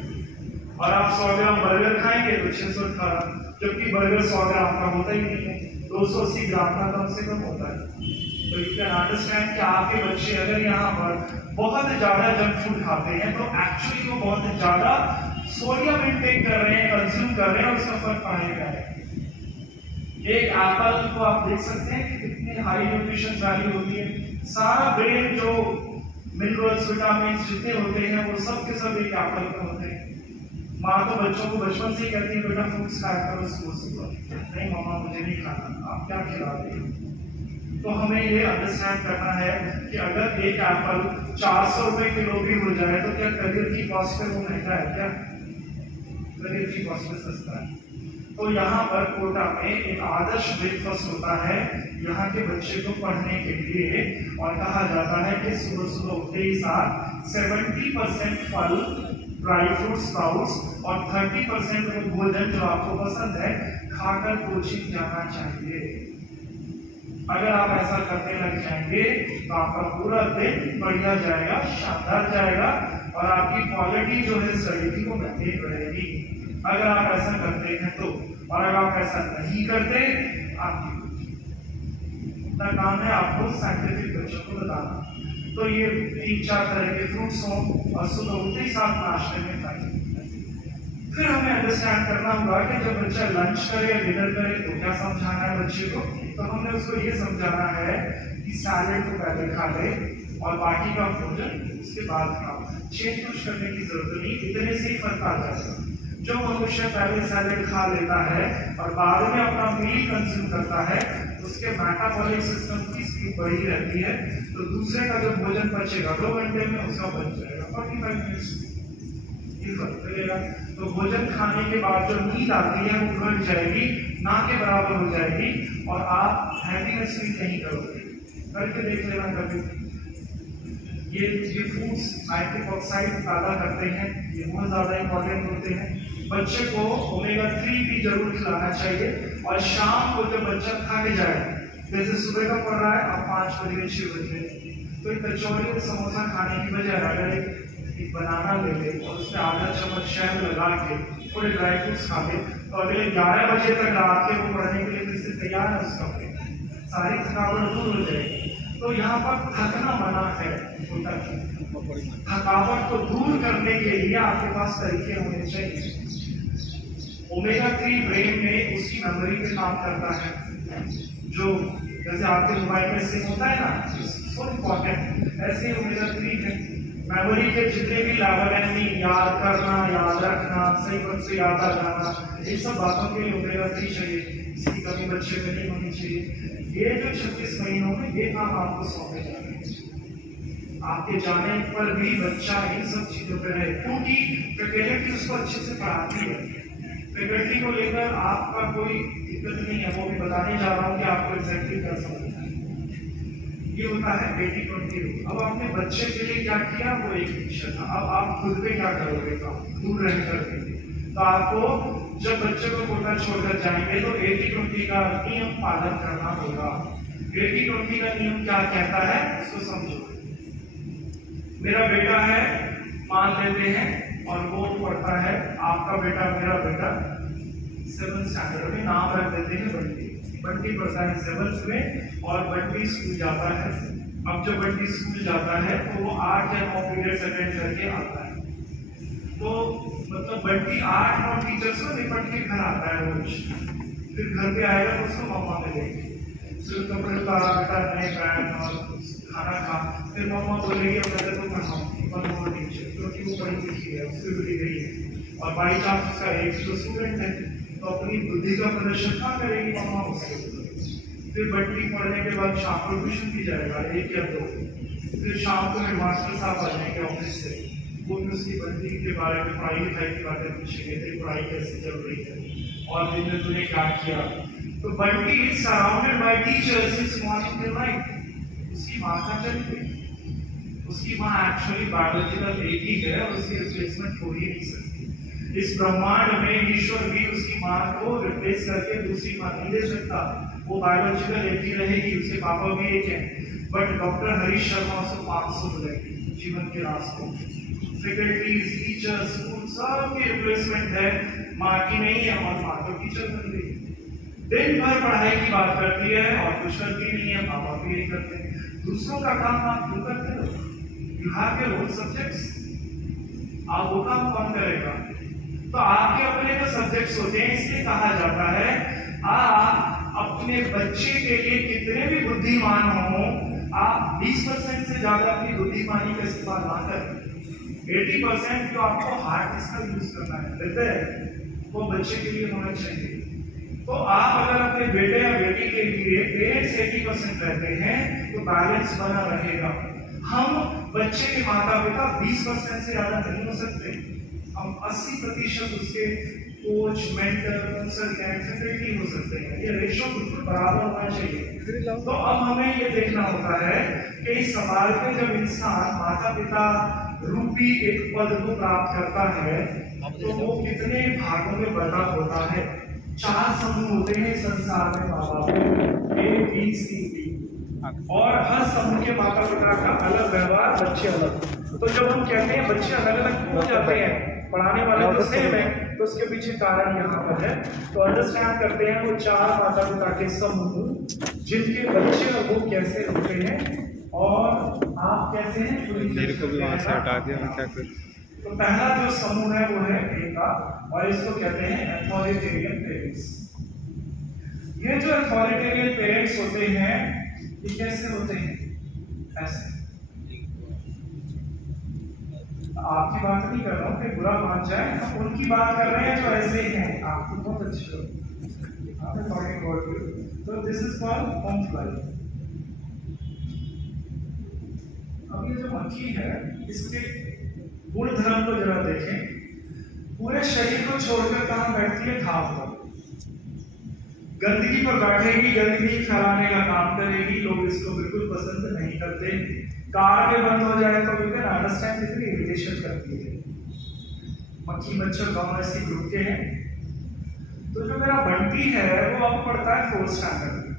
और आप 100 ग्राम बर्गर खाएंगे तो 618, जबकि बर्गर 100 ग्राम का होता ही नहीं है, 280 ग्राम का कम से कम होता है। तो यू कैन अंडरस्टैंड कि आपके बच्चे अगर यहाँ पर बहुत ज्यादा जंक फूड खाते हैं तो एक्चुअली वो बहुत ज्यादा सोडियम इंटेक कर रहे हैं, कंज्यूम कर रहे हैं, और उसका फर्क पड़ेगा। एक एप्पल को आप देख सकते हैं कि कितनी हाई न्यूट्रिशन वैल्यू होती है। सारा ब्रेन जो मिनरल्स, विटामिन जितने होते हैं वो सब के सब एक एप्पल में होते हैं। माँ तो बच्चों को बचपन से ही कहती है बेटा फ्रूट्स खाया करो स्कूल से। नहीं मम्मा मुझे नहीं खाना, आप क्या खिला रहे हो? तो हमें ये अंडरस्टैंड करना है कि अगर एक एप्पल 400 रुपए किलो भी हो जाए तो क्या करियर की कॉस्ट पे वो महंगा है क्या? करियर की कॉस्ट पे सस्ता है। तो यहाँ पर कोटा में एक आदर्श ब्रेकफास्ट होता है यहाँ के बच्चे को पढ़ने के लिए, और कहा जाता है कि सुबह सुबह उठते ही साथ 70% फल, ड्राई फ्रूट, स्प्राउट्स और 30% भोजन जो आपको पसंद है खाकर कोचिंग जाना चाहिए। अगर आप ऐसा करने लग जाएंगे तो आपका पूरा दिन बढ़िया जाएगा, शानदार जाएगा, और आपकी क्वालिटी जो है स्टडी की वो मेंटेन रहेगी। अगर आप ऐसा करते हैं तो, और अगर आप ऐसा नहीं करते, आपकी अपना काम है आपको साइंटिफिक बच्चों को बताना। तो ये 3-4 तरह के फ्रूट्स हों और सुबह उठते ही साथ नाश्ते में खाएं। फिर हमें अंडरस्टैंड करना होगा कि जब बच्चा लंच करे, डिनर करे, तो क्या समझाना है बच्चे को। तो हमने उसको ये समझाना है कि सैलेड को पहले खा ले और बाकी का भोजन उसके बाद खाओ। चेंज कुछ करने की जरूरत नहीं, इतने से ही फर्क आ जाएगा। जो मनुष्य पहले सैलेड खा लेता है और बाद में अपना मील कंज्यूम करता है, उसके मेटाबॉलिक सिस्टम की स्पीड बढ़ी रहती है, तो दूसरे का जो भोजन बचेगा 2 घंटे में उसका बच जाएगा 45 मिनट्स। तो भोजन खाने के बाद जो नींद आती है वो घट जाएगी, ना के बराबर हो जाएगी, और आप हैप्पीनेस फील नहीं करोगे। करके देख लेना कभी। ये फूड्स नाइट्रिक ऑक्साइड पैदा करते हैं, ये बहुत ज्यादा इंपॉर्टेंट होते हैं। बच्चे को ओमेगा 3 भी जरूर खिलाना चाहिए, और शाम को जब बच्चा थक जाए, जैसे सुबह का पढ़ रहा है, अब 5 बजे 6 बजे, तो एक कचौड़ी और समोसा खाने की बजाय अगर एक बनाना ले ले और उसमें आधा चम्मच शहद लगा के थोड़े ड्राई फ्रूट्स खा ले, तो अगले 11 बजे तक रात के वो पढ़ने के लिए फिर से तैयार है, उसका सारी थकावट दूर हो जाएगी। तो यहाँ पर थकना मना है, थकावट को दूर करने के लिए आपके पास तरीके होने चाहिए। ओमेगा 3 ब्रेन में उसकी मेमोरी पे काम करता है, जो जैसे आपके मोबाइल में सिम होता है ना, सो इम्पोर्टेंट, ऐसे ही ओमेगा 3 है। मेमोरी के जितने भी लेवल हैं, याद करना, याद रखना, सही वक्त से याद आ जाना, इन सब बातों के लिए ओमेगा 3 चाहिए। इसकी कमी बच्चे में नहीं होनी चाहिए। ये जो 36 महीनों में ये काम आपको सौंपे जाएंगे। आपके जाने पर भी बच्चा इन सब चीजों पर रहे, क्योंकि फैकल्टी उसको अच्छे से पढ़ाती है। फैकल्टी को लेकर आपका कोई दिक्कत नहीं है, वो भी बताने जा रहा हूँ कि आपको एग्जैक्टली क्या समझना है। ये होता है 80-20 रूल। अब आपने बच्चे के लिए क्या किया वो एक विषय था, अब आप खुद पे क्या करोगे काम दूर रह करके। तो आपको जब बच्चे को कोटा छोड़कर जाएंगे तो 80-20 का नियम पालन करना होगा। 80-20 का नियम क्या कहता है उसको समझो। मेरा बेटा है, मान लेते हैं, और वो पढ़ता है, आपका बेटा, मेरा बेटा 7th स्टैंडर्ड में, नाम रख देते हैं बंटी। बंटी पढ़ता है 7th में और बंटी स्कूल जाता है। अब जब बंटी स्कूल जाता है तो वो 8 या 9 पीरियड्स अटेंड करके आता है। तो मतलब बंटी 8-9 टीचर्स को निपट के घर आता है रोज। फिर घर पे आएगा तो उसको मम्मा मिलेगी। सिर्फ कपड़े उतारा, बेटा नए पहन और खाना खा। फिर मम्मा बोलेगी अब बेटा तो पढ़ाऊंगी वन मोर टीचर, क्योंकि वो पढ़ी लिखी है, उससे बुद्धि गई है और बाई चांस उसका एक तो स्टूडेंट है, तो अपनी बुद्धि का प्रदर्शन कहाँ करेगी मम्मा उसके ऊपर। फिर बंटी पढ़ने के बाद शाम को ट्यूशन भी जाएगा 1 या 2। फिर शाम को हेडमास्टर साहब आ जाएंगे ऑफिस से, वो भी उसकी बंटी के बारे में पढ़ाई लिखाई की बातें पूछेंगे, तेरी पढ़ाई कैसे चल रही है और दिन में तूने क्या किया। तो Bunty is surrounded by teachers since morning till night. उसकी माँ का चली गई, उसकी माँ एक्चुअली बायोलॉजिकल एक ही है और उसकी रिप्लेसमेंट हो ही नहीं सकती। इस ब्रह्मांड में ईश्वर भी उसकी माँ को रिप्लेस करके दूसरी माँ नहीं दे सकता, वो बायोलॉजिकल एक ही रहेगी, उसके पापा भी एक है। बट डॉक्टर हरीश शर्मा उसको 500 मिलेगी जीवन के रास्तों। फैकल्टीज, टीचर्स, स्कूल सबकी रिप्लेसमेंट है, माँ की नहीं है और माँ तो टीचर बन गई। दिन भर पढ़ाई की बात करती है और कुछ करती नहीं है, पापा भी यही करते हैं। दूसरों का काम आप क्यों करते हो? You have your own subjects, आप वो काम कौन करेगा? तो आपके अपने जो सब्जेक्ट्स होते हैं, इसलिए कहा जाता है आप अपने बच्चे के लिए कितने भी बुद्धिमान हो, आप 20% से ज्यादा अपनी बुद्धिमानी का इस्तेमाल ना करें। 80% जो आपको हार्ड डिस्क का यूज करना है देते हैं, वो बच्चे के लिए होना चाहिए। तो आप अगर अपने बेटे या बेटी के लिए पेरेंट्स 80% रहते हैं तो बैलेंस बना रहेगा। हम बच्चे के माता पिता 20% से ज्यादा नहीं हो सकते, हम 80% उसके कोच, मेंटर, कंसल्टेंट, फैकल्टी हो सकते हैं। ये रेशो बिल्कुल बराबर होना चाहिए। तो अब हमें ये देखना होता है कि इस समाज में जब इंसान माता पिता रूपी एक पद को प्राप्त करता है तो वो कितने भागों में बटा होता है। 4 समूह होते हैं संसार में माँ बाप के, A, B, C, D, और हर समूह के माता पिता का अलग व्यवहार, बच्चे अलग। तो जब हम कहते हैं बच्चे अलग अलग हो जाते हैं, पढ़ाने वाले तो सेम है, तो उसके पीछे कारण यहाँ पर है। तो अंडरस्टैंड करते हैं वो 4 माता पिता के समूह जिनके बच्चे और वो कैसे होते हैं और आप कैसे हैं। मेरे को भी वहां से हटा दिया, मैं क्या करूं। तो पहला जो समूह है वो है A का, और इसको कहते हैं अथॉरिटेरियन पेरेंट्स। ये जो अथॉरिटेरियन पेरेंट्स होते हैं ये कैसे होते हैं? ऐसे। आपकी बात नहीं कर रहा हूँ कि बुरा मान जाए, हम उनकी बात कर रहे हैं जो ऐसे हैं। आप तो बहुत अच्छे हो, तो this is called home fly. अब ये जो मक्खी है इसके गुण धर्म को जरा देखें। पूरे शरीर को छोड़कर कहाँ बैठती है? घाव पर। गंदगी पर बैठेगी, गंदगी फैलाने का काम करेगी, लोग इसको बिल्कुल पसंद नहीं करते। कार में बंद हो जाए तो यू कैन अंडरस्टैंड कितनी इरिटेशन करती है। मक्खी मच्छर दोनों ऐसी ग्रुप के हैं। तो जो मेरा बंटी है वो अब पढ़ता है 4th स्टैंडर्ड में,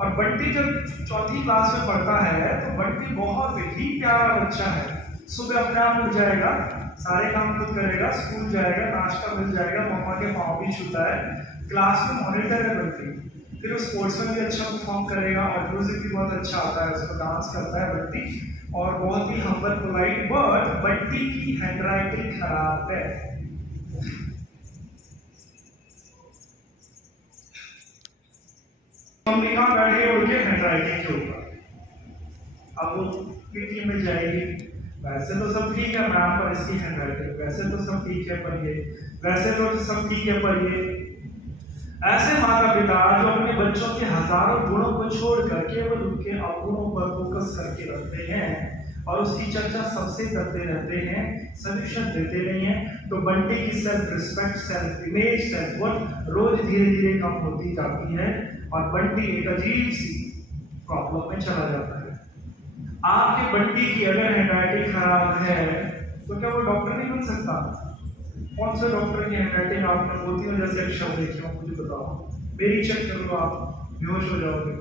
और बंटी जब 4th क्लास में पढ़ता है तो बंटी बहुत ही प्यारा बच्चा है। सुबह अपने आप उठ जाएगा, सारे काम खुद करेगा, स्कूल जाएगा, नाश्ता मिल जाएगा, मम्मा के पाँव भी छूता है, क्लास में मॉनिटर है बंटी। फिर वो स्पोर्ट्स में भी अच्छा परफॉर्म करेगा और म्यूजिक भी बहुत अच्छा आता है, उसको डांस करता है बंटी, और बहुत ही हम्बल पोलाइट। बट बंटी की हैंडराइटिंग खराब है। हम यहाँ बैठे उनके हैंडराइटिंग के ऊपर, अब वो पीटी में जाएगी, वैसे तो सब ठीक है मैम पर इसकी हैंडराइटिंग, वैसे तो सब ठीक है पर ये, वैसे तो सब ठीक है पर ये। ऐसे माता पिता जो अपने बच्चों के हजारों गुणों को छोड़कर केवल उनके अवगुणों पर फोकस करके रखते हैं और उसकी चर्चा सबसे करते रहते हैं, सॉल्यूशन देते नहीं है, तो बंटी की self respect, self image, self worth रोज धीरे धीरे कम होती जाती है और बंटी एक अजीब सी प्रॉब्लम में चला जाता है। आपके बंटी की अगर हैंडराइटिंग खराब है तो क्या वो डॉक्टर नहीं बन सकता? कौन से डॉक्टर की हैंडराइटिंग आपने मोती में जैसे अक्षर देखे हो मुझे बताओ, मेरी चेक कर लो, आप बेहोश हो जाओगे।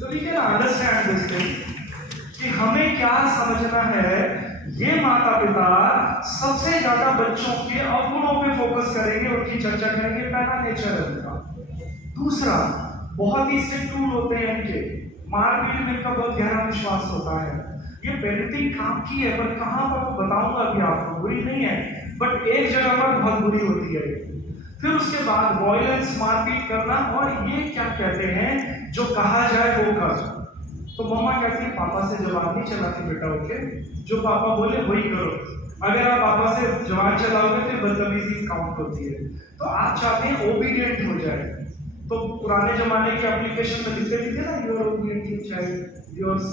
तो we can understand this thing कि हमें क्या समझना है। ये माता पिता सबसे ज्यादा बच्चों के अवगुणों पे फोकस करेंगे, उनकी चर्चा करेंगे, पहला नेचर है उनका। दूसरा, बहुत ही स्ट्रिक्ट रूल होते हैं इनके, मारपीट में इनका बहुत गहरा विश्वास होता है। ये पेरेंटिंग काम की है, पर कहां पर बताऊंगा अभी आपको, बुरी नहीं है, बट एक जगह पर बहुत बुरी होती है। फिर उसके बाद वॉयलेंस, मारपीट करना, और ये क्या कहते हैं, जो कहा जाए वो कर। तो मम्मा कहती है पापा से जवाब नहीं चलाती बेटा, ओके, जो पापा बोले वही करो। अगर आप पापा से जवाब चलाओगे तो बदतमीजी काउंट होती है। तो आप चाहते हैं ओबीडियंट हो जाए। तो पुराने जमाने के एप्लीकेशन में लिखते थे ना, योर ओबीडियंट चाइल्ड, योर्स,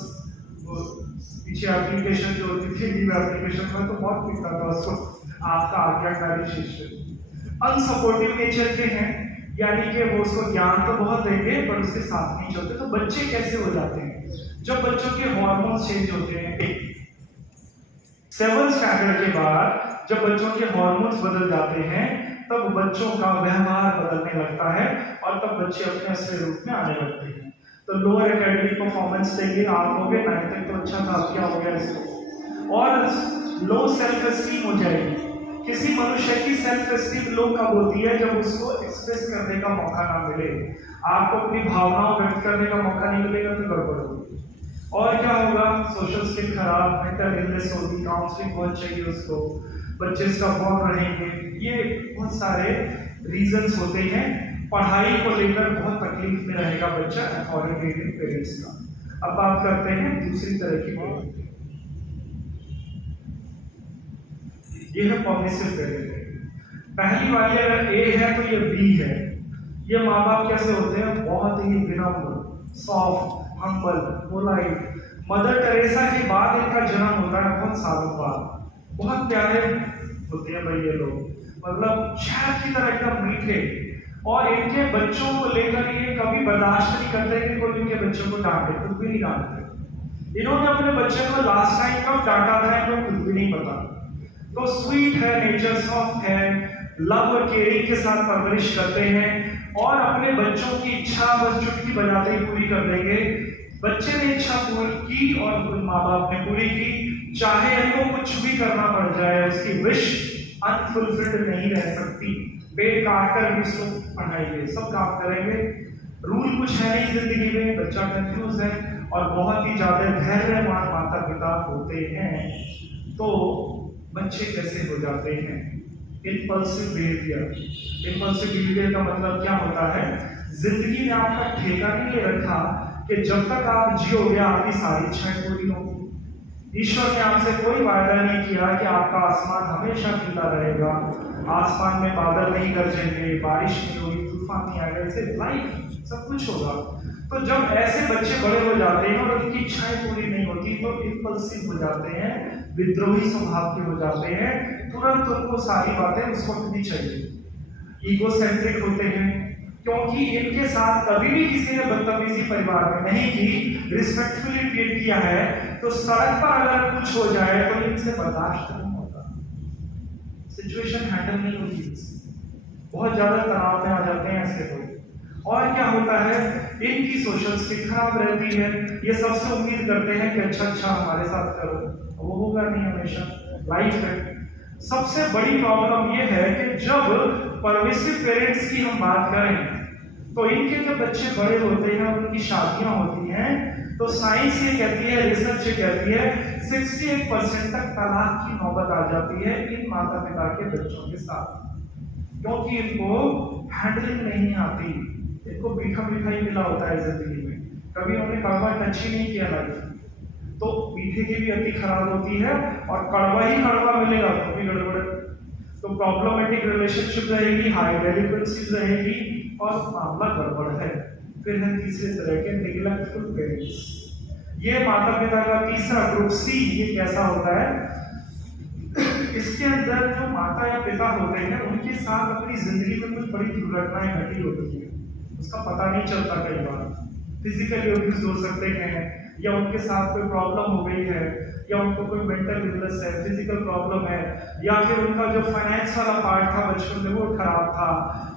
पीछे एप्लीकेशन जो होती थी एप्लीकेशन में, तो बहुत लिखता था उसको, आपका आज्ञाकारी शिष्य। अनसपोर्टिव नेचर के हैं, यानी कि वो उसको ज्ञान तो बहुत देंगे पर उसके साथ नहीं चलते। तो बच्चे कैसे हो जाते हैं, जब बच्चों के हार्मोन्स चेंज होते हैं। 7th स्टैंडर्ड के बाद जब बच्चों के हार्मोन्स बदल जाते हैं, तब बच्चों का व्यवहार बदलने लगता है और तब बच्चे अपने असली रूप में आने लगते हैं। तो लोअर एकेडमिक परफॉर्मेंस देंगे, आप हो गए 9th तक तो अच्छा था, क्या हो गया इसको, और लो सेल्फ एस्टीम हो जाएगी। किसी मनुष्य की सेल्फ एस्टीम लो कब होती है, जब उसको एक्सप्रेस करने का मौका ना मिले। आपको अपनी भावनाओं व्यक्त करने का मौका नहीं मिलेगा तो गड़बड़ होगी। और क्या होगा, सोशल स्किल खराब, मेंटल इलनेस होगी, काउंसलिंग बहुत चाहिए उसको, बच्चे इसका बहुत रहेंगे। ये बहुत सारे रीजंस होते हैं। पढ़ाई को लेकर बहुत तकलीफ में रहेगा बच्चा अथॉरिटेटिव पेरेंट्स का। अब बात करते हैं दूसरी तरह की पेरेंटिंग। ये है परमिसिव पेरेंटिंग। पहली वाली अगर ए है तो ये बी है। ये माँ बाप कैसे होते हैं, बहुत ही विनम्र, soft, humble, polite. Mother Teresa के बाद इनका जन्म होता है बहुत सालों बाद। बहुत प्यारे होते हैं भाई ये लोग, मतलब शहद की तरह एकदम मीठे। और इनके बच्चों को लेकर ये कभी बर्दाश्त नहीं करते कि कोई इनके बच्चों को डांटे, खुद भी नहीं डांटते। इन्होंने अपने बच्चे को लास्ट टाइम कब डांटा था इनको खुद भी नहीं पता। तो स्वीट है नेचर, सॉफ्ट है, लव और केयरिंग के साथ परवरिश करते हैं और अपने बच्चों की इच्छा बस चुटकी बजाते ही पूरी कर देंगे। बच्चे ने इच्छा पूरी की और माँ बाप ने पूरी की, चाहे इनको कुछ भी करना पड़ जाए, उसकी विश अनफुलफिल्ड नहीं रह सकती। पेट काट कर भी इसको पढ़ाएंगे, सब काम करेंगे। रूल कुछ है नहीं जिंदगी में, बच्चा कंफ्यूज है और बहुत ही ज्यादा धैर्यवान माता पिता होते हैं। तो बच्चे कैसे हो जाते हैं, इम्पल्सिव बिहेवियर। इम्पल्सिव बिहेवियर का मतलब क्या होता है, जिंदगी में आपका ठेका नहीं ले रखा कि जब तक आप जियोगे आपकी सारी इच्छाएं पूरी होंगी। ईश्वर ने आपसे कोई वायदा नहीं किया कि आपका आसमान हमेशा खिला रहेगा, आसमान में बादल नहीं गरजेंगे, बारिश नहीं होगी, तूफान नहीं आएगा, ऐसे लाइफ सब कुछ होगा। तो जब ऐसे बच्चे बड़े हो जाते हैं और उनकी इच्छाएं पूरी नहीं होती तो इम्पल्सिव हो जाते हैं, विद्रोही स्वभाव के हो जाते हैं। तुरंत उनको सारी बातें उस वक्त भी चाहिए। ईगोसेंट्रिक होते हैं क्योंकि इनके साथ कभी भी किसी ने बदतमीजी परिवार में नहीं की, रिस्पेक्टफुली ट्रीट किया है, तो सड़क पर अगर कुछ हो जाए तो इनसे बर्दाश्त नहीं होता, सिचुएशन हैंडल नहीं होती, बहुत ज्यादा तनाव में आ जाते हैं ऐसे लोग। और क्या होता है, इनकी सोशल स्किल खराब रहती है। ये सबसे उम्मीद करते हैं कि अच्छा हमारे साथ करो, वो होगा नहीं हमेशा लाइफ में। सबसे बड़ी प्रॉब्लम ये है कि जब परमिसिव पेरेंट्स की हम बात करें तो इनके जब बच्चे बड़े होते हैं और उनकी शादियां होती हैं तो साइंस ये कहती है, रिसर्च ये कहती है 68% तक तलाक की नौबत आ जाती है इन माता पिता के बच्चों के साथ, क्योंकि इनको हैंडलिंग नहीं आती। इनको मीठा मीठा ही मिला होता है जिंदगी में, कभी उन्होंने कड़वा टच ही नहीं किया लाइफ। तो मीठे की भी अति खराब होती है और कड़वा ही कड़वा मिलेगा तो भी गड़बड़। तो प्रॉब्लमेटिक रिलेशनशिप रहेगी, हाई डेलिकेसीज रहेगी और मामला गड़बड़ है। फिर है तीसरे तरह के नेग्लेक्टफुल पेरेंट्स। ये माता पिता का तीसरा ग्रुप सी, ये कैसा होता है, इसके अंदर जो माता या पिता होते हैं उनके साथ अपनी जिंदगी में कुछ बड़ी दुर्घटनाएं घटी होती है, उसका पता नहीं चलता। कई बार फिजिकली अब्यूज हो सकते हैं, या उनके साथ कोई प्रॉब्लम हो गई है, या उनको कोई मेंटल इलनेस है, फिजिकल प्रॉब्लम है, या फिर उनका जो फाइनेंस वाला पार्ट था बचपन में वो खराब था।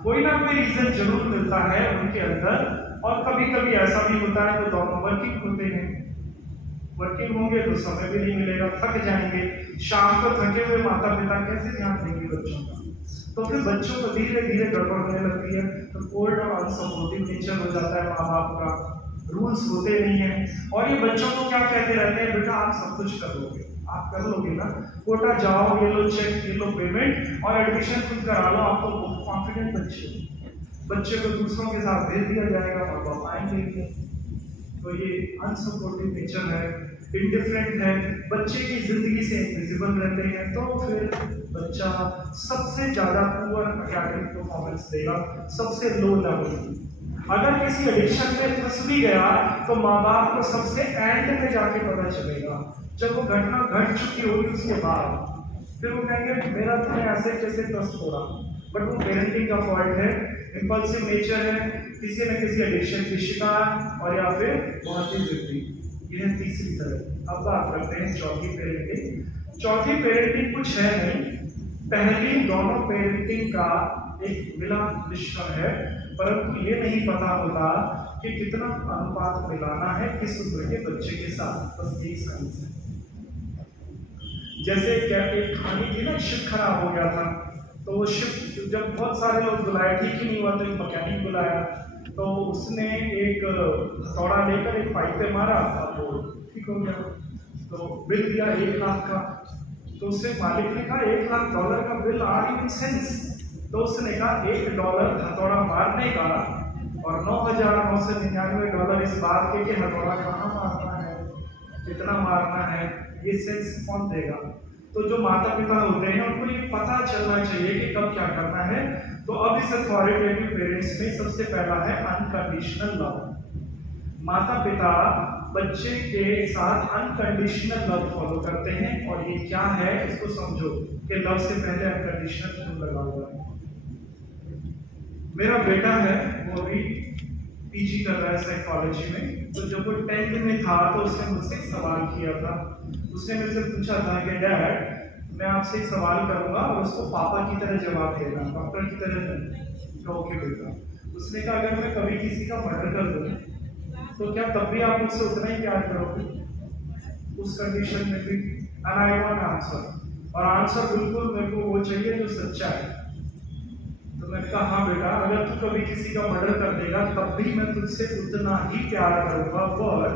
कोई ना कोई रीजन जरूर मिलता है उनके अंदर। और कभी कभी ऐसा भी होता है तो दोनों वर्किंग होते हैं, वर्किंग होंगे तो समय भी नहीं मिलेगा, थक जाएंगे। शाम को थके हुए माता पिता कैसे ध्यान देंगे बच्चों का, तो फिर बच्चों को धीरे धीरे गड़बड़ होने लगती है। तो कोल्ड और अनसपोर्टिव नेचर हो जाता है माँ बाप का, रूल्स होते नहीं है। और ये बच्चों को क्या कहते रहते हैं, बेटा आप सब कुछ कर लोगे, आप कर लोगे ना, कोटा जाओ, ये लो चेक, ये लो पेमेंट और एडमिशन खुद करा लो, आपको कॉन्फिडेंट बच्चे को दूसरों के साथ भेज दिया जाएगा, माँ बाप आएंगे ही नहीं। तो ये अनसपोर्टिव नेचर है, इंडिफरेंट है, बच्चे की जिंदगी से इनविजिबल रहते हैं। तो फिर बच्चा सबसे ज्यादा पुअर एकेडमिक परफॉर्मेंस देगा, सबसे लो लेवल। अगर किसी एडिक्शन में फंस भी गया तो माँ बाप को सबसे एंड में जाके पता चलेगा, जब वो घटना घट चुकी होगी उसके बाद। फिर वो कहेंगे मेरा तुम्हें ऐसे कैसे ट्रस्ट हो रहा, बट वो पेरेंटिंग का फॉल्ट है, इंपल्सिव नेचर है, किसी न किसी एडिक्शन की शिकार, और या फिर बहुत ही जिद्दी। ये है तीसरी तरह। अब बात करते हैं चौथी पेरेंटिंग। चौथी पेरेंटिंग कुछ है नहीं, पहली दोनों पेरेंटिंग का एक मिलान मिश्रण है, परंतु ये नहीं पता होता कि कितना अनुपात मिलाना है किस उम्र के बच्चे के साथ। बस यही साइंस है। जैसे क्या एक कहानी थी ना, शिप खराब हो गया था, तो वो शिप जब बहुत सारे लोग बुलाए, ठीक ही नहीं हुआ, तो एक मैकेनिक बुलाया, तो उसने एक हथौड़ा लेकर एक पाइप पे मारा, अब वो ठीक हो गया। तो बिल दिया 1 लाख का, तो उससे मालिक ने कहा $1 लाख का बिल आर इन सेंस। तो उसने कहा $1 हथौड़ा मारने का और $9,999 इस बात के कि हथौड़ा कहाँ मारना है, कितना मारना है, ये सेंस कौन देगा। तो जो माता पिता होते हैं उनको ये पता चलना चाहिए कि कब क्या करना है। तो अब इस अथॉरिटेटिव पेरेंट्स में सबसे पहला है अनकंडीशनल लव। माता पिता बच्चे के साथ अनकंडीशनल लव फॉलो करते हैं, और ये क्या है इसको समझो कि लव से पहले अनकंडीशनल क्यों लगा हुआ है। मेरा बेटा है, वो भी पीजी कर रहा है साइकोलॉजी में। तो जब वो 10th में था तो उसने मुझसे एक सवाल किया था। उसने मेरे से पूछा था कि डैड, मैं आपसे एक सवाल करूंगा और उसको पापा की तरह जवाब देना, डॉक्टर की तरह नहीं। तो ओके बेटा। उसने कहा अगर मैं कभी किसी का मर्डर कर दूं तो क्या तब भी आप मुझसे उतना ही प्यार करोगे, उस कंडीशन में भी? एंड आई वांट आंसर, और आंसर बिल्कुल मेरे को वो चाहिए जो सच्चा है। तो मैंने कहा हाँ बेटा, अगर तू कभी किसी का मर्डर कर देगा तब भी मैं तुझसे उतना ही प्यार करूंगा, पर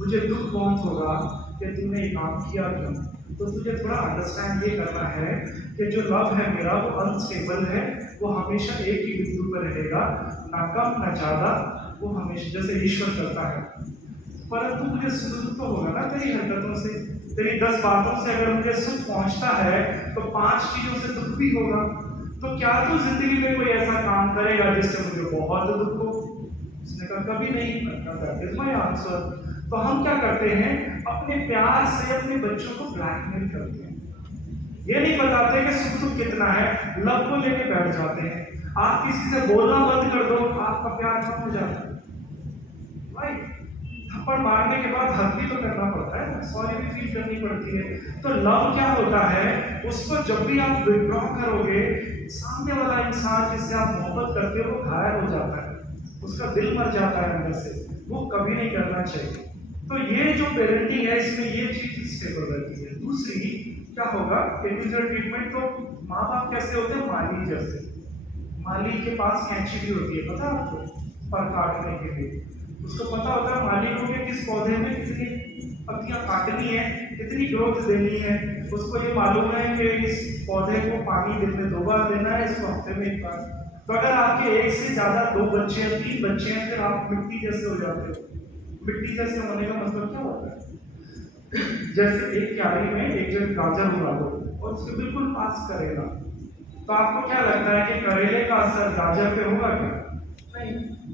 मुझे दुख बहुत होगा कि तूने ये काम किया क्यों। तो तुझे थोड़ा अंडरस्टैंड ये करना है कि जो लव है मेरा वो अनस्टेबल है, वो हमेशा एक ही बिंदु पर रहेगा, ना कम ना ज्यादा, वो हमेशा जैसे ईश्वर करता है। परंतु मुझे सुख तो होगा ना तेरी हरकतों से, तेरी 10 बातों से अगर मुझे सुख पहुंचता है तो 5 चीजों से दुख भी होगा। तो क्या तू जिंदगी में कोई ऐसा काम करेगा जिससे मुझे बहुत दुख हो? उसने कहा कभी नहीं। That is my answer. तो हम क्या करते हैं, अपने प्यार से अपने बच्चों को ब्लैकमेल करते हैं। ये नहीं बताते कि सुख दुख कितना है, लव को लेके बैठ जाते हैं। आप किसी से बोलना बंद कर दो, आपका प्यार कम हो जाता है। राइट? थप्पड़ मारने के बाद हक भी तो करना पड़ता है, सॉरी भी फील करनी पड़ती है। तो लव क्या होता है, उसको जब भी आप विड्रॉ करोगे, सामने वाला इंसान जिससे आप मोहब्बत करते हो वो घायल हो जाता है, उसका दिल मर जाता है अंदर से, वो कभी नहीं करना चाहिए। तो ये जो पेरेंटिंग है इसमें ये चीज स्टेबल रहती है। दूसरी क्या होगा, इंडिविजुअल ट्रीटमेंट। तो माँ बाप कैसे होते हैं, माली जैसे। माली के पास कैंची भी होती है, पता है आपको, पर काटने के लिए। उसको पता होता है माली को कि किस पौधे में कितनी पत्तियां काटनी है, कितनी ग्रोथ देनी है। उसको ये मालूम है कि इस पौधे को पानी दिन में 2 बार देना है, इसको हफ्ते में 1 बार। तो अगर आपके 1 से ज्यादा 2 बच्चे हैं, 3 बच्चे हैं, फिर आप मिट्टी जैसे हो जाते हो। मिट्टी जैसे होने का मतलब क्या होता है, जैसे एक क्यारी में एक जन गाजर उगा दो और उसके बिल्कुल पास करेगा, तो आपको क्या लगता है कि करेले का असर गाजर पे होगा क्या? नहीं,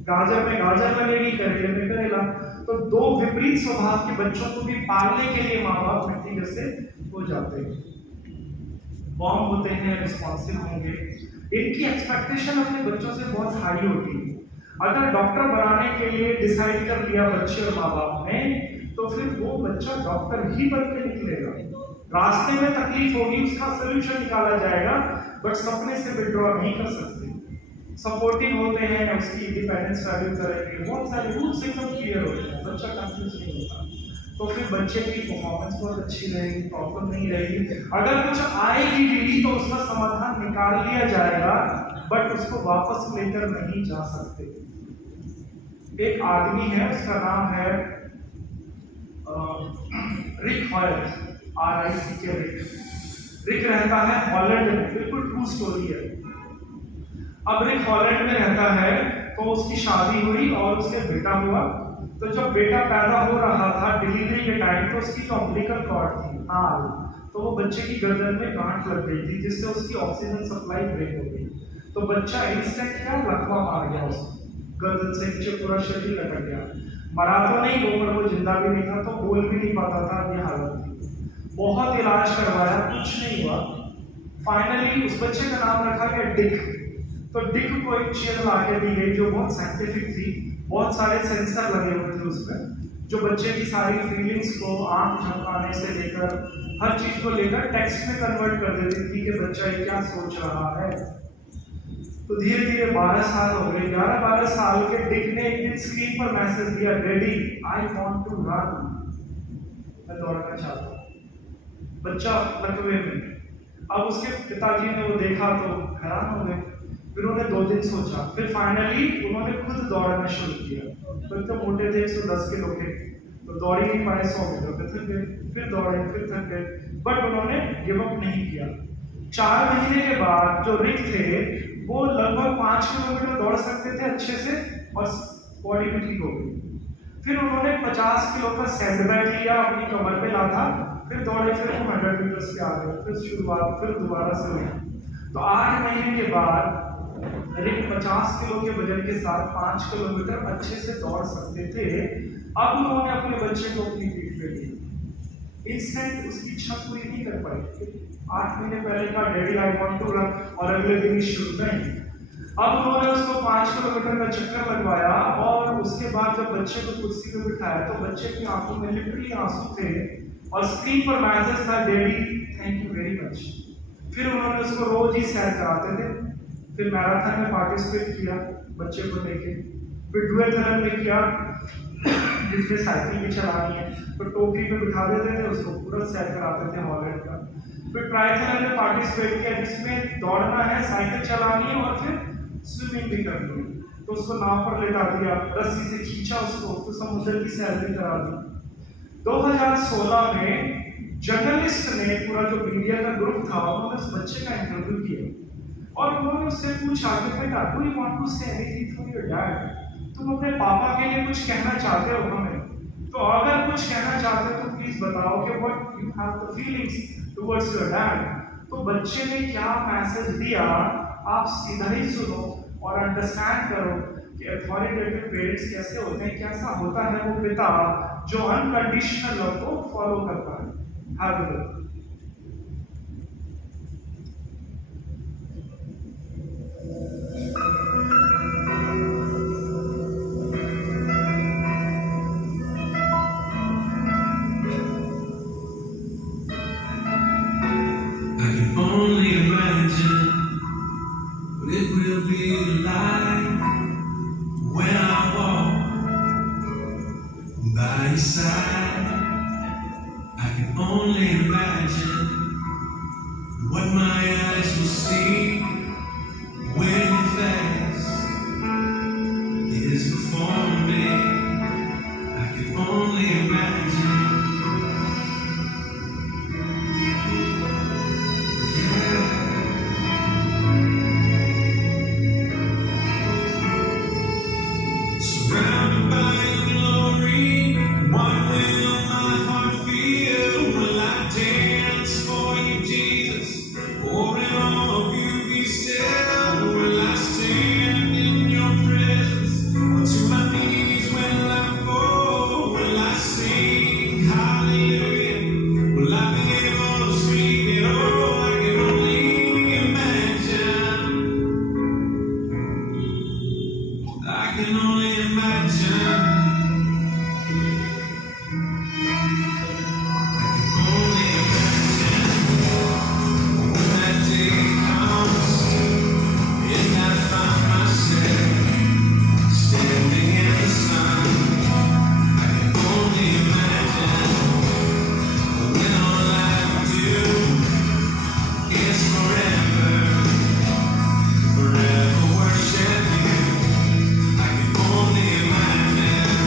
गाजर में गाजर लगेगी, करेले में करेला। तो 2 विपरीत स्वभाव के बच्चों को भी पालने के लिए माँ बाप मिट्टी जैसे हो जाते हैं, बॉम्ब होते हैं, रिस्पॉन्सिव होंगे। इनकी एक्सपेक्टेशन अपने बच्चों से बहुत हाई होती है। अगर डॉक्टर बनाने के लिए डिसाइड कर लिया बच्चे और माँ बाप ने, तो फिर वो बच्चा डॉक्टर ही बन के निकलेगा। रास्ते में तकलीफ होगी, उसका सोल्यूशन निकाला जाएगा, बट सपने से विड्रॉ नहीं कर सकते। सपोर्टिंग होते हैं, उसकी इंडिपेंडेंस वैल्यू करेंगे, बहुत सारे रूल्स एकदम क्लियर होते हैं, बच्चा कंफ्यूज नहीं होता। तो फिर बच्चे की परफॉर्मेंस बहुत अच्छी रहेगी, प्रॉब्लम नहीं रहेगी। अगर कुछ आएगी भी तो उसका समाधान निकाल लिया जाएगा, बट उसको वापस लेकर नहीं जा सकते। एक आदमी है, उसका नाम है रिक हॉयल, RICK रिक। रिक रहता है हॉलैंड में, बिल्कुल ट्रू स्टोरी है। अब रिक हॉलैंड में रहता है, तो उसकी शादी हुई और उसके बेटा हुआ। तो जब बेटा पैदा हो रहा था डिलीवरी के टाइम, तो उसकी जो अम्बिलिकल कॉर्ड थी नाल, तो वो बच्चे की गर्दन में गांठ लग गई थी, जिससे उसकी ऑक्सीजन सप्लाई ब्रेक हो गई। तो बच्चा इंस्टेंट क्या लकवा मार गया, उसको गर्दन से नीचे पूरा शरीर लटक गया। मरा तो नहीं वो, पर वो जिंदा भी नहीं था, तो बोल भी नहीं पाता था, ये हालत थी। बहुत इलाज करवाया, कुछ नहीं हुआ। फाइनली उस बच्चे का नाम रखा गया डिक। तो डिक को एक चेयर ला के दी गई जो बहुत साइंटिफिक थी, बहुत सारे सेंसर लगे हुए थे उसमें, जो बच्चे की सारी फीलिंग्स को, आंख झपकाने से लेकर हर चीज को लेकर टेक्स्ट में कन्वर्ट कर देती थी कि बच्चा ये क्या सोच रहा है। तो धीरे धीरे 12 साल हो गए। 11-12 साल के डिक ने एक दिन स्क्रीन पर मैसेज दिया, daddy I want to run, मैं दौड़ना चाहता हूँ। बच्चा लकवे में। अब उसके पिताजी ने वो देखा तो हैरान हो गए। फिर उन्होंने 2 दिन सोचा, फिर फाइनली उन्होंने खुद दौड़ना शुरू किया। तो मोटे थे, 110 किलो के, तो दौड़ ही नहीं पाए, 100 मीटर पे थक गए, फिर दौड़े, फिर थक गए, बट उन्होंने गिव अप नहीं किया। 4 महीने के बाद जो रिक थे वो लगभग 5 किलोमीटर दौड़ सकते थे अच्छे से, और बॉडी भी ठीक हो गई। फिर उन्होंने 50 किलो का सैंड बैग लिया, अपनी कमर पे लाथा, फिर दौड़े, फिर 100 मीटर्स पे आ गए, फिर शुरुआत, फिर दोबारा से हुई। तो 8 महीने के बाद रिक 50 किलो के वजन के साथ 5 किलोमीटर अच्छे से दौड़ सकते थे। अब उन्होंने अपने बच्चे को अपनी पीठ पे लिया। इंस्टेंट उसकी इच्छा पूरी नहीं कर पाई। 8 महीने पहले का daddy I want to run, और अगले दिन ही शुरू नहीं। अब उन्होंने उसको 5 किलोमीटर का चक्कर लगवाया, और उसके बाद जब बच्चे को कुर्सी पे बिठाया तो बच्चे की आंखों में लिटरली आंसू थे, और स्क्रीन पर मैसेज था, daddy thank you very much. फिर उन्होंने उसको रोज ही सैर कराते थे। फिर मैराथन में पार्टिसिपेट किया बच्चे को लेके, फिर डुएथलन में किया जिसमें साइकिल भी चलानी है, तो टोकरी पे बिठा देते थे उसको, पूरा सैर कराते थे हॉलैंड का। फिर ट्रायथलन में पार्टिसिपेट किया जिसमें दौड़ना है, साइकिल चलानी है और फिर स्विमिंग भी करनी है। तो उसको नाव पर लेटा दिया, रस्सी से खींचा उसको, तो समुद्र की सैर भी करा दी। 2016 में जर्नलिस्ट ने, पूरा जो मीडिया का ग्रुप था, उन्होंने उस बच्चे का इंटरव्यू किया, और उन्होंने उससे पूछा कि बेटा do you want to say anything for your dad, तुम अपने पापा के लिए कुछ कहना चाहते हो हमें? तो अगर कुछ कहना चाहते हो तो प्लीज बताओ कि what you have the feelings towards your dad. तो बच्चे ने क्या मैसेज दिया, आप सीधा ही सुनो और अंडरस्टैंड करो कि अथॉरिटेटिव पेरेंट्स कैसे होते हैं, कैसा होता है वो पिता जो अनकंडीशनल लव को फॉलो करता है। Have a look. Only imagine what it will be like when I walk by your side. I can only imagine what my eyes will see when your face is before me. I can only imagine. Surrounded by your glory, what will my heart feel? Will I dance for you, Jesus? Or in all of you be still? Will I stand in your presence? Or to my knees will I fall? Will I sing hallelujah? Will I be able to speak at all? I can only imagine. I can only imagine. I can only imagine when that day comes and I find myself standing in the sun. I can only imagine when all I do is forever worship you. I can only imagine.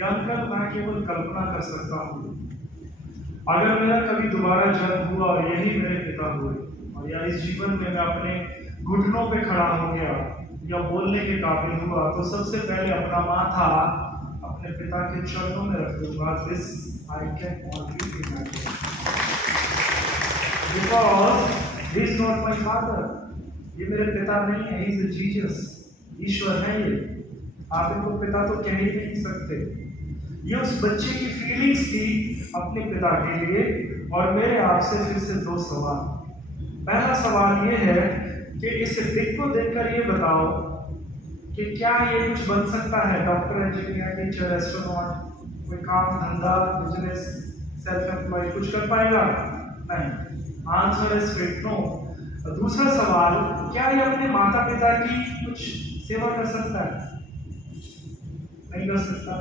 या uncle मैं केवल कल्पना कर सकता हूँ, अगर मेरा कभी दोबारा जन्म हुआ और यही मेरे पिता हुए, और या इस जीवन में मैं अपने घुटनों पे खड़ा हो गया या बोलने के काबिल हुआ, तो सबसे पहले अपना माथा अपने पिता के चरणों में रख दूंगा। This I can already imagine, because he is not my father. ये मेरे पिता नहीं है, ही इज अ जीसस, ईश्वर है ये। आप इनको पिता तो कह ही नहीं सकते। ये उस बच्चे की फीलिंग्स थी अपने पिता के लिए। और मेरे आपसे फिर से दो सवाल। पहला सवाल ये है कि इस दिख को देखकर ये बताओ कि क्या ये कुछ बन सकता है? डॉक्टर, इंजीनियर, टीचर, एस्ट्रोनॉट, कोई काम धंधा, बिजनेस, सेल्फ एम्प्लॉय कुछ कर पाएगा? नहीं। Answer is straight no. दूसरा सवाल, क्या ये अपने माता पिता की कुछ सेवा कर सकता है? नहीं कर सकता।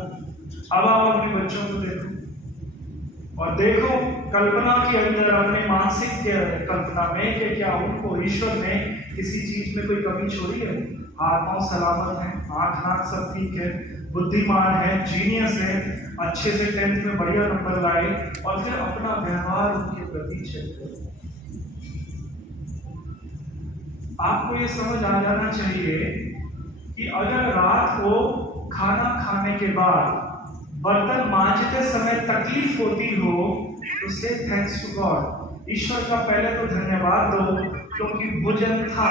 अब आप अपने बच्चों को देखो और देखो कल्पना के अंदर, अपने मानसिक कल्पना में कि क्या उनको ईश्वर ने किसी चीज में कोई कमी छोड़ी है? हाथ पांव सलामत है, आंख नाक सब ठीक है, बुद्धिमान है, जीनियस है, अच्छे से 10th में बढ़िया नंबर लाए, और फिर अपना व्यवहार उनके प्रति चेक करो। आपको ये समझ आ जाना चाहिए कि अगर रात को खाना खाने के बाद बर्तन मांजते समय तकलीफ होती हो तो से थैंक्स टू गॉड। ईश्वर का पहले तो धन्यवाद दो, क्योंकि भोजन था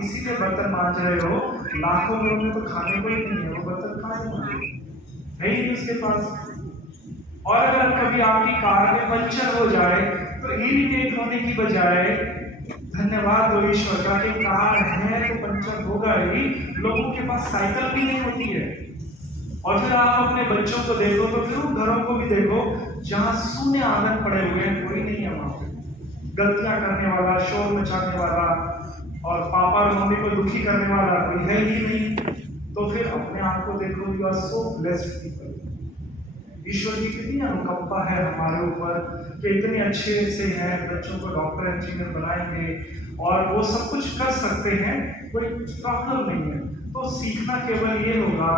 इसीलिए बर्तन मांज रहे हो। लाखों लोगों में तो खाने को ही नहीं है, वो बर्तन कहाँ है ही नहीं उसके पास। और अगर कभी आपकी कार में पंचर हो जाए तो इरिटेट होने की बजाय धन्यवाद दो ईश्वर का कि कार है तो पंचर होगा ही। लोगों के पास साइकिल भी नहीं होती है। और फिर आप अपने बच्चों को देखो तो फिर उन घरों को भी देखो जहां शून्य आंगन पड़े हुए हैं, कोई नहीं है वहां पे गलतियां करने वाला, शोर मचाने वाला और पापा और मम्मी को दुखी करने वाला कोई है ही नहीं। तो फिर अपने आप को देखो, you are so blessed people. ईश्वर की कितनी अनुकंपा है हमारे ऊपर कि इतने अच्छे से हैं, बच्चों को डॉक्टर इंजीनियर बनाएंगे और वो सब कुछ कर सकते हैं, कोई प्रॉब्लम नहीं है। तो सीखना केवल ये होगा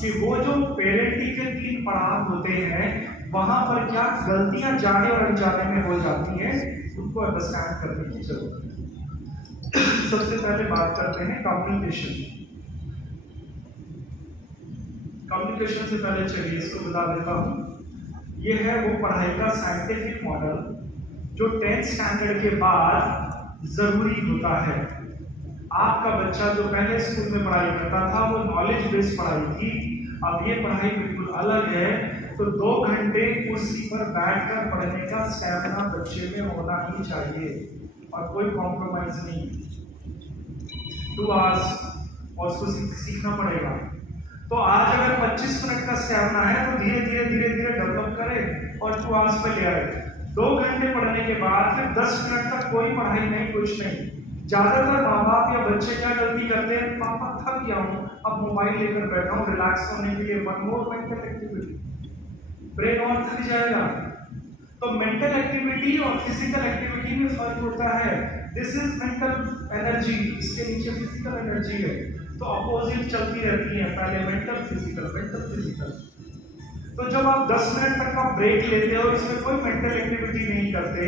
कि वो जो पेरेंटिंग के 3 पड़ाव होते हैं वहां पर क्या गलतियां जाने और अनजाने में हो जाती हैं, उनको अंडरस्टैंड करने की जरूरत है। सबसे पहले बात करते हैं कम्युनिकेशन। कम्युनिकेशन से पहले चलिए इसको बता देता हूँ। ये है वो पढ़ाई का साइंटिफिक मॉडल जो 10th स्टैंडर्ड के बाद जरूरी होता है। आपका बच्चा जो पहले स्कूल में पढ़ाई करता था वो नॉलेज बेस्ड पढ़ाई थी, अब ये पढ़ाई बिल्कुल अलग है। तो 2 घंटे कुर्सी पर बैठकर पढ़ने का स्टैमिना बच्चे में होना ही चाहिए और कोई कॉम्प्रोमाइज नहीं। 2 आवर्स और उसको सीखना पड़ेगा। तो आज अगर 25 मिनट का स्टैमिना है तो धीरे धीरे डेवलप करे और 2 आवर्स पे ले आए। 2 घंटे पढ़ने के बाद फिर 10 मिनट तक कोई पढ़ाई नहीं, कुछ नहीं। ज्यादातर माँ बाप या बच्चे क्या गलती करते हैं, पापा थक गया हूँ, अब मोबाइल लेकर बैठा हूँ रिलैक्स होने के लिए, 1 मोर मेंटल एक्टिविटी, ब्रेन और थक जाएगा। तो मेंटल एक्टिविटी और फिजिकल एक्टिविटी में फर्क होता है। दिस इज मेंटल एनर्जी, इसके नीचे फिजिकल एनर्जी है। तो अपोजिट चलती रहती है, पहले मेंटल फिजिकल। तो जब आप 10 मिनट तक का ब्रेक लेते हो, इसमें कोई मेंटल एक्टिविटी नहीं करते,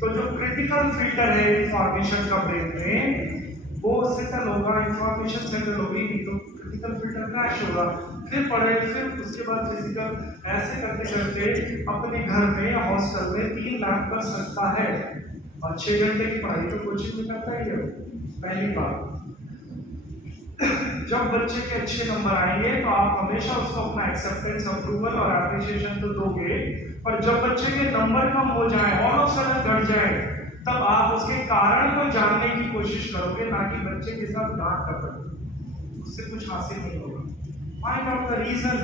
तो जो क्रिटिकल फिल्टर है इंफॉर्मेशन का ब्रेन में वो सेटल होगा, इंफॉर्मेशन सेटल होगी, तो क्रिटिकल फिल्टर क्रैश होगा। फिर पढ़े, फिर उसके बाद फिजिकल, ऐसे करते करते अपने घर में या हॉस्टल में 3 लाख कर सकता है। और 6 घंटे की पढ़ाई तो कोचिंग में करता ही है। पहली बात, जब बच्चे के अच्छे नंबर आएंगे तो आप हमेशा उसको अपना एक्सेप्टेंस, अप्रूवल और एप्रिसिएशन तो दोगे, पर जब बच्चे के नंबर कम हो जाए, ऑल ऑफ सडन घट जाए, तब आप उसके कारण को जानने की कोशिश करोगे, ना कि बच्चे के साथ डांट कर पड़ोगे। उससे कुछ हासिल नहीं होगा। फाइंड आउट द रीजन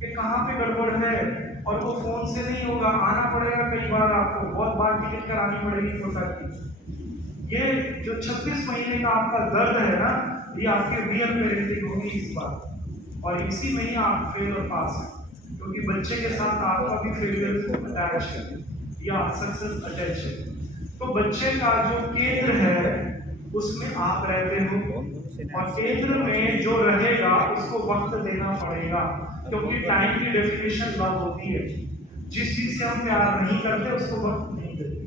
कि कहाँ पे गड़बड़ है, और वो फोन से नहीं होगा, आना पड़ेगा। कई बार आपको बहुत बार टिकट करानी पड़ेगी कोटा की। ये जो 26 महीने का आपका दर्द है ना, ये आपके रियल पेरेंटिंग होगी इस बार, और इसी में ही आप फेल और पास हैं, क्योंकि बच्चे के साथ आपका भी फेलियर अटैच है या सक्सेस अटैच है। तो बच्चे का जो केंद्र है उसमें आप रहते हो, और केंद्र में जो रहेगा उसको वक्त देना पड़ेगा। क्योंकि टाइम की डेफिनेशन लव होती है। जिस चीज से हम प्यार नहीं करते उसको वक्त नहीं देते,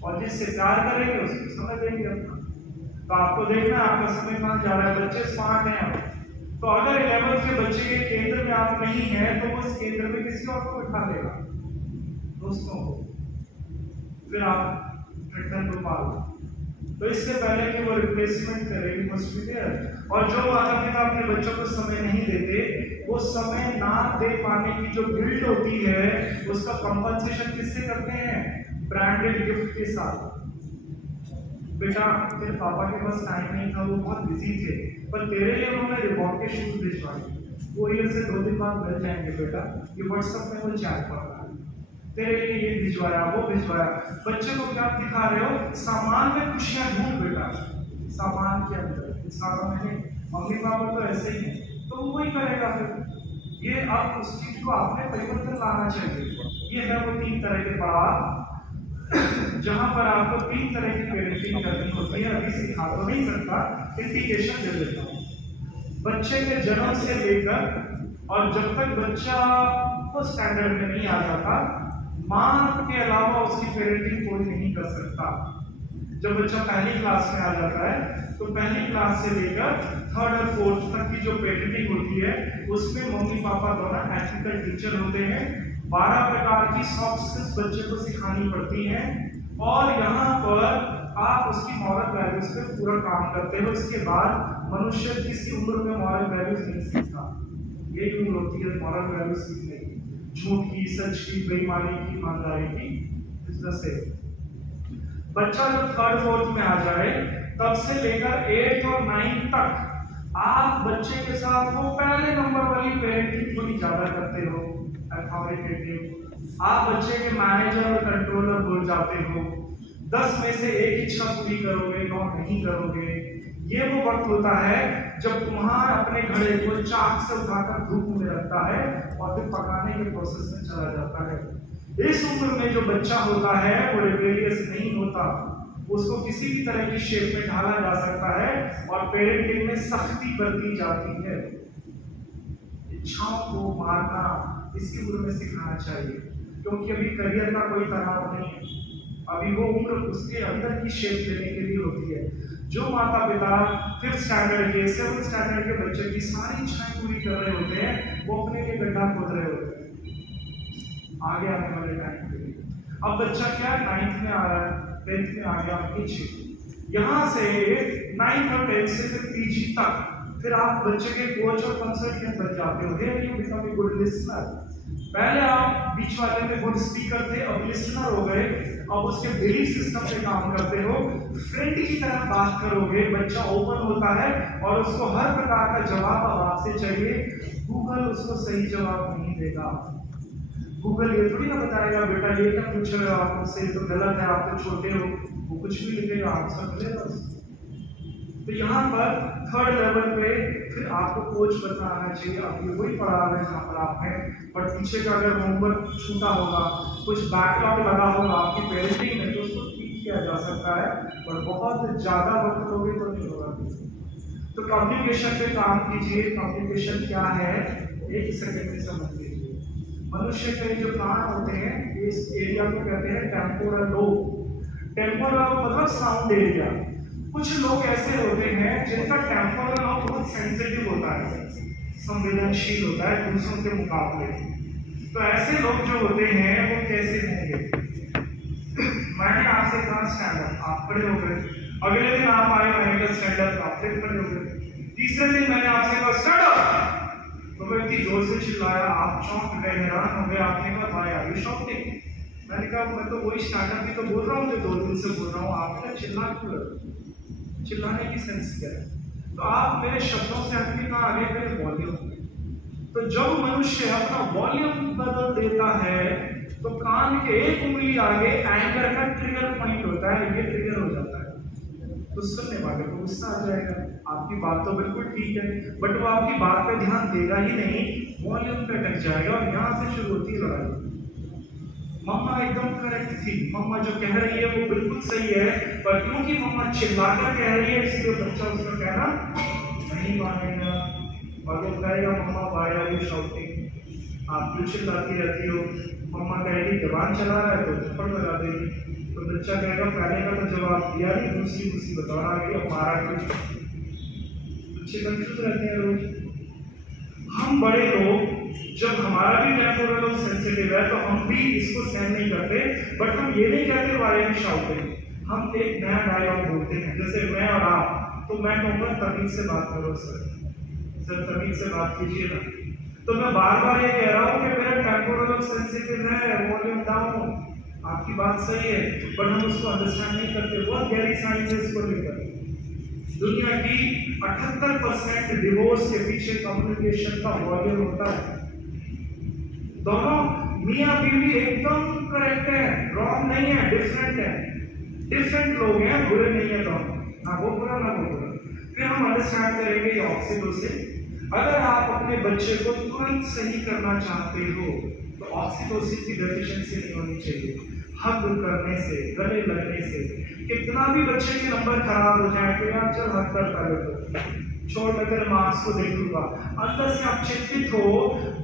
और जिससे प्यार करेंगे उसको समय देंगे अपना। तो आपको देखना आपका समय कहाँ जा रहा है। बच्चे स्मार्ट हैं आप, तो अगर 11th के बच्चे के केंद्र में आप नहीं है तो उस केंद्र में किसी और को बिठा देगा, दोस्तों को, फिर आप रिटर्न को पाओगे। तो इससे पहले कि वो रिप्लेसमेंट करेगी मस्ट बी देयर। और जो माता पिता अपने बच्चों को समय नहीं देते, वो समय ना दे पाने की जो गिल्ट होती है उसका कंपनसेशन किससे करते हैं? ब्रांडेड गिफ्ट के साथ। बेटा तेरे पापा के पास टाइम नहीं था, वो बहुत बिजी थे, पर तेरे लिए उन्होंने रिबॉक के शूज भिजवाए, वो ये से 2 दिन बाद मिल जाएंगे बेटा, ये व्हाट्सएप में वो चैट कर रहा है, तेरे लिए ये भिजवाया वो भिजवाया। बच्चे को क्या दिखा रहे हो? सामान में खुशियां ढूंढ बेटा, सामान के अंदर, सामान में नहीं। मम्मी पापा तो ऐसे ही है, तो वो वही करेगा फिर। ये अब उस चीज को आपने परिवर्तन लाना चाहिए। ये है वो 3 तरह के पड़ाव जहां पर आपको 3 तरह की पेरेंटिंग करनी होती है। अभी सिखा तो नहीं सकता, इंडिकेशन दे देता हूँ। बच्चे के जन्म से लेकर और जब तक बच्चा फर्स्ट स्टैंडर्ड में नहीं आ जाता, माँ के अलावा उसकी पेरेंटिंग कोई नहीं कर सकता। जब बच्चा पहली क्लास में आ जाता है तो पहली क्लास से लेकर 3rd और 4th तक की जो पेरेंटिंग होती है उसमें मम्मी पापा दोनों एथिकल टीचर होते हैं। 12 प्रकार की सॉफ्ट स्किल्स बच्चे को सिखानी पड़ती हैं, और यहाँ पर आप उसकी मॉरल वैल्यूज पे पूरा काम करते हो। इसके बाद मनुष्य किसी उम्र में मॉरल वैल्यूज नहीं सीखता। यही उम्र होती है मॉरल वैल्यूज सीखने की, झूठ की, सच की, बेईमानी की, ईमानदारी की। इस तरह से बच्चा जब 3rd 4th में आ जाए तब से लेकर 8th और 9th तक आप बच्चे के साथ वो पहले नंबर वाली पेरेंटिंग थोड़ी ज्यादा करते हो, अथॉरिटेटिव। आप बच्चे के मैनेजर और कंट्रोलर भूल जाते हो। 10 में से 1 इच्छा पूरी करोगे, 9 नहीं करोगे। ये वो वक्त होता है जब तुम्हारा अपने घड़े को चाक से उठाकर धूप में रखता है और फिर पकाने के प्रोसेस में चला जाता है। इस उम्र में जो बच्चा होता है वो रिबेलियस नहीं होता, उसको किसी भी तरह की शेप में ढाला जा सकता है और पेरेंटिंग में सख्ती बरती जाती है। इच्छाओं को मारना इसी उम्र में सिखाना चाहिए, क्योंकि अभी करियर का कोई तनाव नहीं है। अभी वो उम्र उसके अंदर की शेप लेने के लिए होती है। जो माता पिता 5th स्टैंडर्ड के 7th स्टैंडर्ड के बच्चे की सारी इच्छाएं पूरी कर रहे होते हैं, वो अपने लिए गड्ढा खोद रहे होते हैं आगे आने वाले टाइम के लिए। अब बच्चा क्या 9th में आ रहा है, 10th में आ गया, पीछे यहाँ से 9th और 10th से फिर PG तक, फिर आप बच्चे के कोच और कंसल्टेंट बन जाते हो। You become a good listener. पहले आप बीच वाले में गुड स्पीकर थे, अब लिसनर हो गए। अब उसके बिलीफ सिस्टम पे काम करते हो, फ्रेंड की तरह बात करोगे। बच्चा ओपन होता है और उसको हर प्रकार का जवाब अब आपसे चाहिए। गूगल उसको सही जवाब नहीं देगा। गूगल ये थोड़ी ना बताएगा बेटा ये क्या पूछ रहे हो आप मुझसे, तो गलत है, आप तो छोटे हो। वो कुछ भी लिखेगा, आंसर मिलेगा। तो यहाँ पर 3rd लेवल पे फिर आपको कोच बनना आना चाहिए। अब ये वही पढ़ाव है जहाँ पर आप हैं, पर पीछे का अगर होमवर्क छूटा होगा, कुछ बैकलॉग लगा होगा आपकी पेरेंटिंग में, तो उसको ठीक किया जा सकता है, पर बहुत ज्यादा वक्त लोगे तो नहीं होगा। तो कम्युनिकेशन पे काम कीजिए। कम्युनिकेशन क्या है, 1 सेकंड में समझ लीजिए। मनुष्य के जो कान होते हैं, इस एरिया को कहते हैं टेम्पोरल लोब। टेम्पोरल मतलब साउंड एरिया। कुछ लोग ऐसे होते हैं जिनका टेम्पोरल लोब बहुत सेंसिटिव होता है, संवेदनशील होता है दूसरों के मुकाबले। तो ऐसे लोग जो होते हैं वो कैसे होंगे? मैंने आपसे कहा स्टैंड अप, आप खड़े हो गए। अगले दिन आप आए, मैंने कहा स्टैंड अप, आप फिर खड़े हो गए। तीसरे दिन मैंने आपसे कहा स्टैंड अप, तो मैं इतनी जोर से चिल्लाया, आप चौंक गए, हैरान हो गए। आपने कहा भाई आर यू शॉकिंग? मैंने कहा मैं तो वही स्टैंडअप ही तो बोल रहा हूँ जो 2 दिन से बोल रहा हूँ। आपने चिल्ला क्यों रहे? चिल्लाने की सेंस क्या है? तो आप मेरे शब्दों से हटके कहा आगे मेरे वॉल्यूम। तो जब मनुष्य अपना वॉल्यूम बदल देता है तो कान के 1 उंगली आगे एंगर का ट्रिगर पॉइंट होता है, ये ट्रिगर हो जाता है। तो सुनने वाले को गुस्सा आ जाएगा। आपकी बात तो बिल्कुल ठीक है, बट वो आपकी बात पे ध्यान देगा ही नहीं, वॉल्यूम पे अटक जाएगा और यहाँ से शुरू होती है लड़ाई। मम्मा एकदम करेक्ट थी, मम्मा जो कह रही है वो बिल्कुल सही है, पर क्योंकि मम्मा चिल्लाकर कह रही है इसलिए बच्चा उसका कहना नहीं मानेगा और वो कहेगा मम्मा व्हाई आर यू शाउटिंग। आप क्यों चिल्लाती रहती हो? मम्मा कहेगी जबान चला रहा है तो थप्पड़ लगा देगी, तो बच्चा कहेगा पहले का तो जवाब दिया नहीं, दूसरी दूसरी बता रही और मारा क्यों? बच्चे कंफ्यूज रहते हैं रोज। हम बड़े लोग जब हमारा भी टेम्पोरल सेंसिटिव है तो हम भी इसको सहन नहीं करते, बट हम ये नहीं कहते वाई एम शाउटिंग, हम एक नया डायलॉग बोलते हैं। जैसे मैं और आप, तो मैं कहूँगा तमीज से बात करो सर तमीज से बात कीजिए ना। तो मैं बार बार ये कह रहा हूँ कि मेरा टेम्पोरल सेंसिटिव है, वॉल्यूम डाउन, आपकी बात सही है, बट हम उसको अंडरस्टैंड नहीं करते। बहुत गहरी साइंस है इसको लेकर। दुनिया की 78% डिवोर्स के पीछे कम्युनिकेशन का वॉल्यूम होता है। दोनों मियाँ बीवी एकदम करेक्ट है, रॉन्ग नहीं है, डिफरेंट है, डिफरेंट लोग हैं, बुरे नहीं है दोनों, ना वो बुरा ना वो बुरा। फिर हम अंडरस्टैंड करेंगे ये ऑक्सीटोसिन। अगर आप अपने बच्चे को तुरंत सही करना चाहते हो तो ऑक्सीटोसिन की डेफिशिएंसी नहीं होनी चाहिए। हग करने से, गले लगने से, कितना भी बच्चे के नंबर खराब हो जाए तो यार चल हग कर पहले तो छोड़, अगर मार्क्स को देख लूंगा, अंदर से आप चिंतित हो,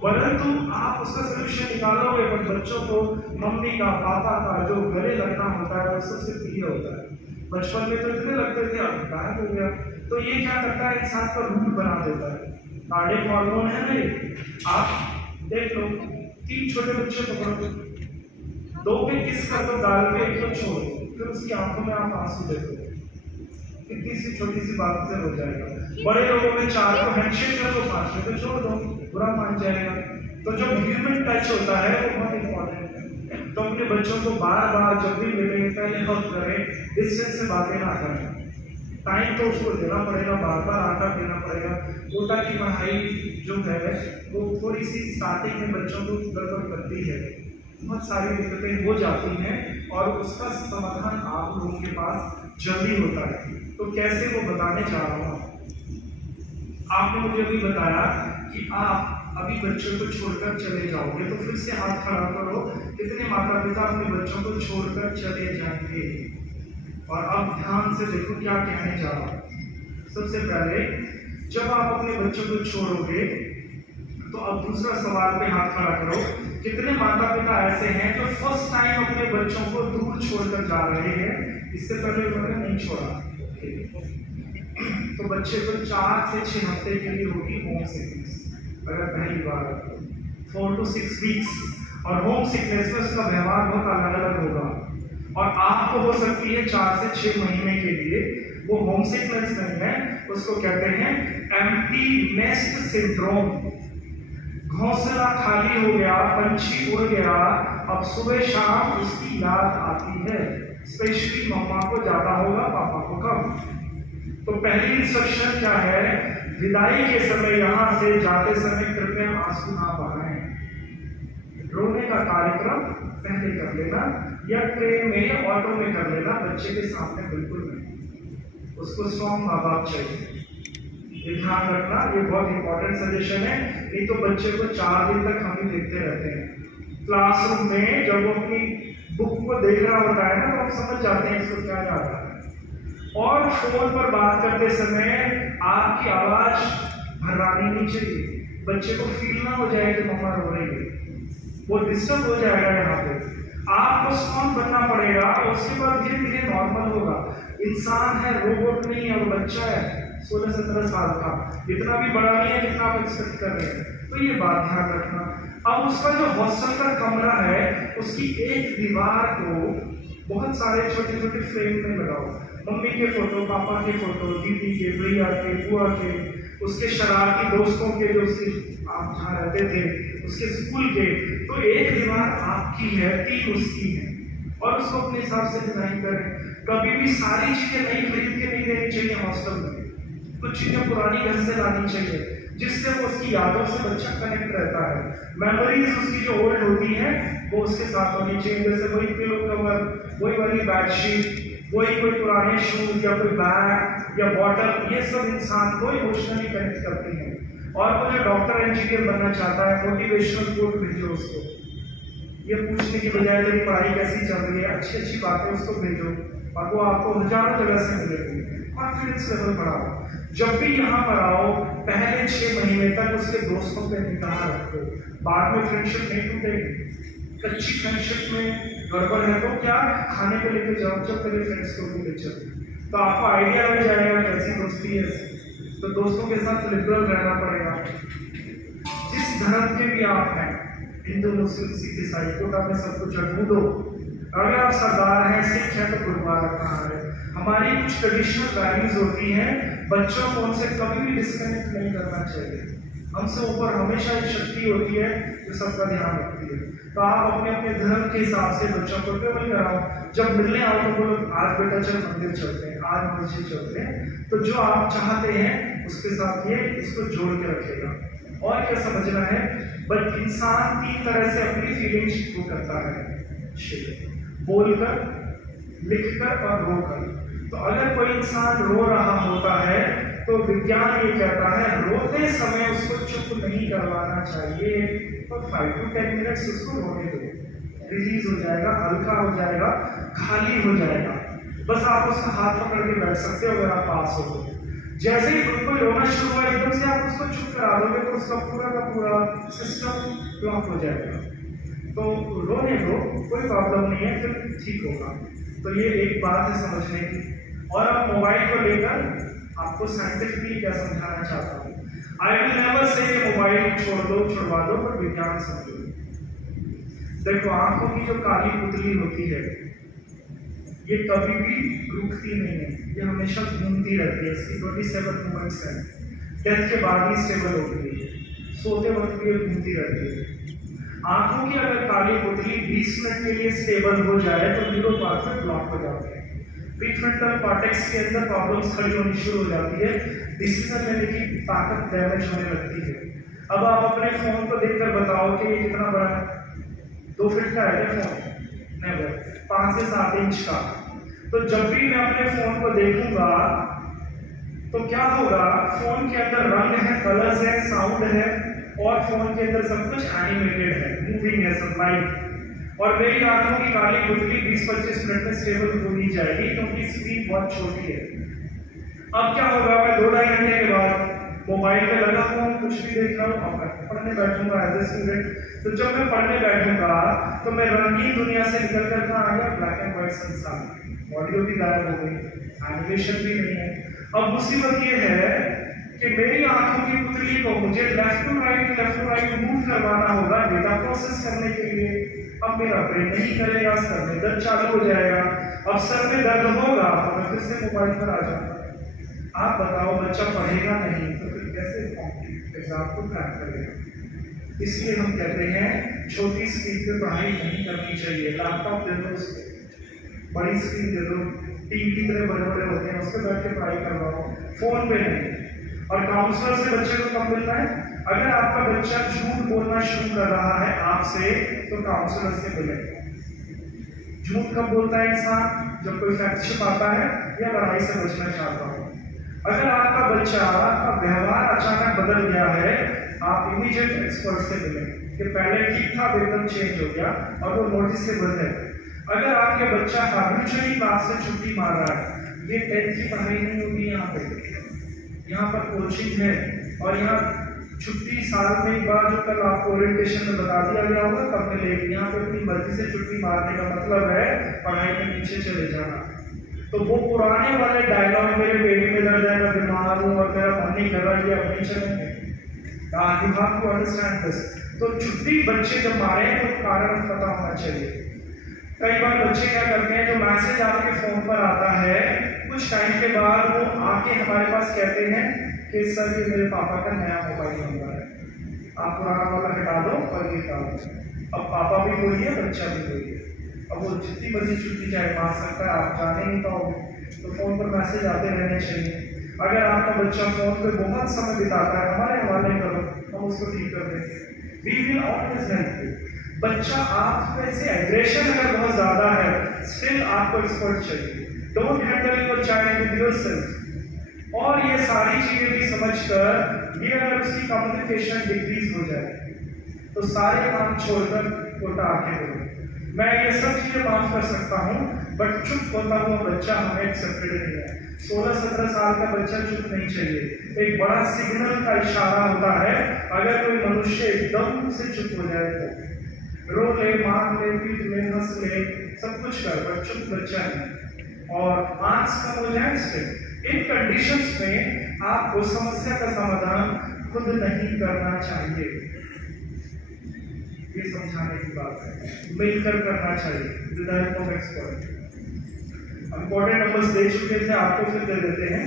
परंतु आप उसका सोल्यूशन निकालोगे। पर बच्चों को मम्मी का, पापा का जो गले लगना होता है वो सबसे प्रिय होता है। बचपन में तो इतने लगते थे, अब गायब हो गया। तो ये क्या करता है, इंसान का रूट बना देता है। कार्डियक हार्मोन है नहीं, आप देख लो, 3 छोटे बच्चे पकड़ो, 2 पे किस कर दो डाल के, 1 को छोड़ दो, फिर उसकी आंखों में आप आंसू देखो, कितनी सी छोटी सी बात से हो जाएगा। बड़े लोगों में 4 को हैंडशेक कर दो, 5 में तो छोड़ दो, बुरा मान जाएगा। तो जो ह्यूमन टच होता है वो बहुत इंपॉर्टेंट है। तो अपने बच्चों को बार बार जब भी मिले पहले हक करें, डिस्टेंस से बातें ना करें। टाइम तो उसको देना पड़ेगा, बार बार आटा देना पड़ेगा। कोटा की पढ़ाई जो है वो थोड़ी सी स्टार्टिंग में बच्चों को गड़बड़ करती है, बहुत सारी दिक्कतें हो जाती हैं और उसका समाधान आप लोगों के पास जल्दी होता है। तो कैसे वो बताने जा रहा हूँ। आपने मुझे अभी बताया कि आप अभी बच्चों को छोड़कर चले जाओगे, तो फिर से हाथ खड़ा करो, कितने माता पिता अपने बच्चों को छोड़कर चले जाएंगे। और अब ध्यान से देखो क्या कहने जा रहा हूँ। सबसे पहले जब आप अपने बच्चों को छोड़ोगे तो अब दूसरा सवाल पे हाथ खड़ा करो, कितने माता पिता ऐसे हैं जो फर्स्ट टाइम अपने बच्चों को दूर छोड़कर जा रहे हैं, इससे पहले उन्होंने नहीं छोड़ा। तो बच्चे को 4 से 6 हफ्ते के लिए होगी होम सिकनेस, अगर पहली बार 4 to 6 वीक्स। और होम सिकनेस में उसका व्यवहार बहुत अलग अलग होगा, और आपको हो सकती है 4 से 6 महीने के लिए। वो होम सिकनेस नहीं है, उसको कहते हैं एम्प्टी नेस्ट सिंड्रोम। घोंसला खाली हो गया, पंछी उड़ गया, अब सुबह शाम उसकी याद आती है, स्पेशली मम्मा को ज्यादा होगा, पापा को कम। तो पहली इंस्ट्रक्शन क्या है, विदाई के समय यहाँ से जाते समय कृपया आंसू ना बहाएं। रोने का कार्यक्रम पहले कर लेना, या ट्रेन में या ऑटो में कर लेना, बच्चे के सामने बिल्कुल नहीं। उसको स्ट्रॉन्ग माँ बाप चाहिए, ये ध्यान रखना, ये बहुत इंपॉर्टेंट सजेशन है। नहीं तो बच्चे को 4 दिन तक हम ही देखते रहते हैं क्लासरूम में, जब वो अपनी बुक को देख रहा होता है ना, तो हम समझ जाते हैं इसको क्या जाता है। और फोन पर बात करते समय आपकी आवाज भरवानी नहीं चाहिए, बच्चे को फील ना हो जाए कि मम्मा रो रही है, वो डिस्टर्ब हो जाएगा। यहाँ पे आपको स्ट्रॉन्ग बनना पड़ेगा, उसके बाद धीरे धीरे नॉर्मल होगा। इंसान है, रोबोट नहीं है, वो बच्चा है 16-17 साल का, इतना भी बड़ा नहीं है जितना आप एक्सपेक्ट कर रहे हैं। तो ये बात ध्यान रखना। अब उसका जो हॉस्टल का कमरा है, उसकी एक दीवार को बहुत सारे छोटे छोटे फ्रेम में लगाओ, मम्मी के फोटो, पापा के फोटो, दीदी के, भैया के, बुआ के, उसके शरारती दोस्तों के, जो उसके आप जहाँ रहते थे, उसके स्कूल के। तो एक दीवार आपकी है, 3 उसकी है, और उसको अपने हिसाब से डिजाइन करें। कभी भी सारी चीजें नई खरीद के नहीं देनी चाहिए हॉस्टल में, कुछ चीजें पुरानी घर से लानी चाहिए, जिससे वो उसकी यादों से बच्चा कनेक्ट रहता है। मेमोरीज उसकी जो ओल्ड होती हैं वो उसके साथ होनी चाहिए, जैसे वही पिलो कवर, वही वाली बेडशीट, वही कोई पुराने शूज या कोई बैग या बॉटल, ये सब इंसान को इमोशनली कनेक्ट करती हैं। और वो जो डॉक्टर इंजीनियर बनना चाहता है, मोटिवेशनल कोट भेजो उसको, ये पूछने की बजाय तेरी पढ़ाई कैसी चल रही है, अच्छी अच्छी बातें उसको भेजो, और वो आपको हजारों जगह से मिलेगी। कॉन्फिडेंस लेवल बढ़ाओ। जब भी यहाँ पर आओ, पहले 6 महीने तक उसके दोस्तों पे निगाह रखो, बाद में फ्रेंडशिप नहीं टूटेगी। कच्ची फ्रेंडशिप में गड़बड़ है तो क्या खाने को लेकर जाओ, जब पहले फ्रेंड्स को भी ले चलो, तो आपको आइडिया हो जाएगा कैसी दोस्ती है। तो दोस्तों के साथ लिबरल रहना पड़ेगा। जिस धर्म के भी आप हैं, हिंदू मुस्लिम सिख ईसाई, कोटा में सब कुछ ढूंढो। अगर आप सरदार हैं, सिख हैं, तो गुरुद्वारा कहाँ है। हमारी कुछ ट्रेडिशनल वैल्यूज होती हैं, बच्चों को उनसे कभी भी डिस्कनेक्ट नहीं करना चाहिए। हमसे ऊपर हमेशा एक शक्ति होती है जो सबका ध्यान रखती है। तो आप अपने अपने धर्म के हिसाब से बच्चों को ट्रेवल कराओ। जब मिलने आओ तो बोलो आज बेटा चल मंदिर चलते हैं, आज मस्जिद चलते हैं। तो जो आप चाहते हैं उसके साथ ये इसको जोड़ के रखेगा। और क्या समझना है, बट इंसान 3 तरह से अपनी फीलिंग्स वो करता है, बोलकर, लिखकर और रोकर। तो अगर कोई इंसान रो रहा होता है तो विज्ञान ये कहता है रोते समय उसको चुप नहीं करवाना चाहिए, तो 5 to 10 मिनट्स उसको रोने दो, रिलीज हो जाएगा, हल्का हो जाएगा, खाली हो जाएगा। बस आप उसका हाथ पकड़ के बैठ सकते हो अगर आप पास हो तो। जैसे ही कोई रोना शुरू हुआ एकदम से आप उसको चुप करा दोगे तो उसका पूरा का पूरा सिस्टम ब्लॉक हो जाएगा। तो रोने दो, कोई प्रॉब्लम नहीं है, फिर ठीक होगा। तो ये एक बात है समझने की। और अब मोबाइल को लेकर आपको साइंटिफिकली क्या समझाना चाहता हूँ। I will never say mobile छोड़ दो, छुड़वा दो, पर विज्ञान समझो। देखो आंखों की जो काली पुतली होती है ये कभी भी रुकती नहीं है, ये हमेशा घूमती रहती है। इसकी 27 मूवमेंट्स हैं। डेथ के बाद ही स्टेबल होती है, सोते वक्त भी घूमती रहती है। आंखों की अगर काली पुतली 20 मिनट के लिए स्टेबल हो जाए तो न्यूरो पाथवे ब्लॉक हो जाते हैं। प्रीफ्रंटल कॉर्टेक्स के अंदर प्रॉब्लम्स खड़ी होनी शुरू हो जाती है, डिसीजन लेने की ताकत डैमेज होने लगती है। अब आप अपने फोन को देखकर बताओ कि ये कितना बड़ा है, 2 फीट का है क्या फोन? नेवर। 5 से 7 इंच का। तो जब भी मैं अपने फोन को देखूंगा तो क्या होगा, फोन के अंदर रंग है, कलर्स है, साउंड है, और फोन के अंदर सब कुछ एनिमेटेड है, मूविंग है, सनलाइट। और मेरी आंखों की काली पुतली 20-25 मिनट में स्टेबल हो ही जाएगी क्योंकि स्क्रीन बहुत छोटी है। अब क्या होगा, मैं 2-2.5 घंटे के बाद मोबाइल पे लगा हुआ हूँ, कुछ भी देख रहा हूँ, और पढ़ने बैठूंगा एज ए स्टूडेंट। तो जब मैं पढ़ने बैठूंगा तो मैं रंगीन दुनिया से निकल कर कहाँ आ गया, ब्लैक एंड व्हाइट संसार। ऑडियो भी गायब हो गई, एनिमेशन भी नहीं है। अब मुसीबत ये है कि मेरी आंखों की पुतली को मुझे लेफ्ट टू राइट मूव करवाना होगा डेटा प्रोसेस करने के लिए। अब मेरा ब्रेन नहीं करेगा, सर में दर्द चालू हो जाएगा। अब सर में दर्द होगा तो मैं फिर से मोबाइल पर आ जाऊंगा। आप बताओ, बच्चा पढ़ेगा नहीं तो फिर कैसे एग्जाम को क्रैक करेगा? इसलिए हम कहते हैं छोटी स्क्रीन पे पढ़ाई नहीं करनी चाहिए। लैपटॉप दे दो उसको, बड़ी स्क्रीन दे दो, टीवी की तरह बड़े बड़े होते हैं, उस पर बैठ के पढ़ाई करवाओ, फोन पे नहीं। और काउंसलर से बच्चे को कब मिलना है? अगर आपका बच्चा झूठ बोलना शुरू कर रहा है आपसे तो काउंसलर से मिले। झूठ कब बोलता है इंसान? जब कोई फैक्ट छिपाता है या लड़ाई से बचना चाहता हो। अगर आपका बच्चा का व्यवहार अचानक बदल गया है, आप इमीडिएट एक्सपर्ट से मिलें कि पहले ठीक था, एकदम चेंज हो गया और वो नोटिसेबल है। अगर आपके बच्चा हैबिचुअली क्लास से छुट्टी मार रहा है, ये 10th की पढ़ाई नहीं होगी यहाँ पे, यहाँ पर कोचिंग है। और यहाँ छुट्टी साल में एक बार जो कल आपको ओरिएंटेशन में बता दिया गया होगा तब मिलेगी। यहाँ पे अपनी मर्जी से छुट्टी मारने का मतलब है पढ़ाई में पीछे चले जाना। तो वो पुराने वाले डायलॉग, मेरे पेट में दर्द है, मैं बीमार हूँ और मेरा मन नहीं कर रहा, ये अब नहीं चलेंगे। You have to understand this. तो छुट्टी बच्चे जब मारे तो कारण पता होना चाहिए। कई बार बच्चे क्या करते हैं, जो मैसेज आपके फोन पर आता है कुछ टाइम के बाद वो आके हमारे पास कहते हैं कि सर ये मेरे पापा का नया मोबाइल नंबर है, आप पुराना वाला हटा दो और ये डाल दो। अब पापा भी बोलिए, बच्चा भी बोलिए। अब वो जितनी बड़ी छुट्टी चाहे मार सकता है, आप जाने नहीं पाओगे। तो फोन पर मैसेज आते रहने चाहिए। अगर आपका बच्चा फोन पे बहुत समय बिताता है, हमारे हवाले करो, हम उसको ठीक कर देंगे। We will always help you. बच्चा आप में से एग्रेशन अगर बहुत ज्यादा है, स्टिल आपको एक्सपर्ट चाहिए। Don't handle your child with yourself. और ये सारी चीजें भी समझकर ये अगर उसकी कम्युनिकेशन डिक्रीज हो जाए तो सारे काम छोड़कर कोटा आके बोलो। मैं ये सब चीजें माफ कर सकता हूँ, बट चुप होता हुआ बच्चा हमें एक्सेप्टेड नहीं है। 16-17 साल का बच्चा चुप नहीं चाहिए। एक बड़ा सिग्नल का इशारा होता है अगर कोई मनुष्य एकदम से चुप हो जाए तो। रो ले, मार ले, पीट ले, हंस ले, सब कुछ कर, पर चुप बच्चा नहीं। और मार्क्स कम हो जाए इससे। इन कंडीशंस में आपको समस्या का समाधान खुद नहीं करना चाहिए। ये समझाने की बात है, मिलकर करना चाहिए with the help of expert. Important numbers दे चुके थे, आपको फिर दे देते हैं।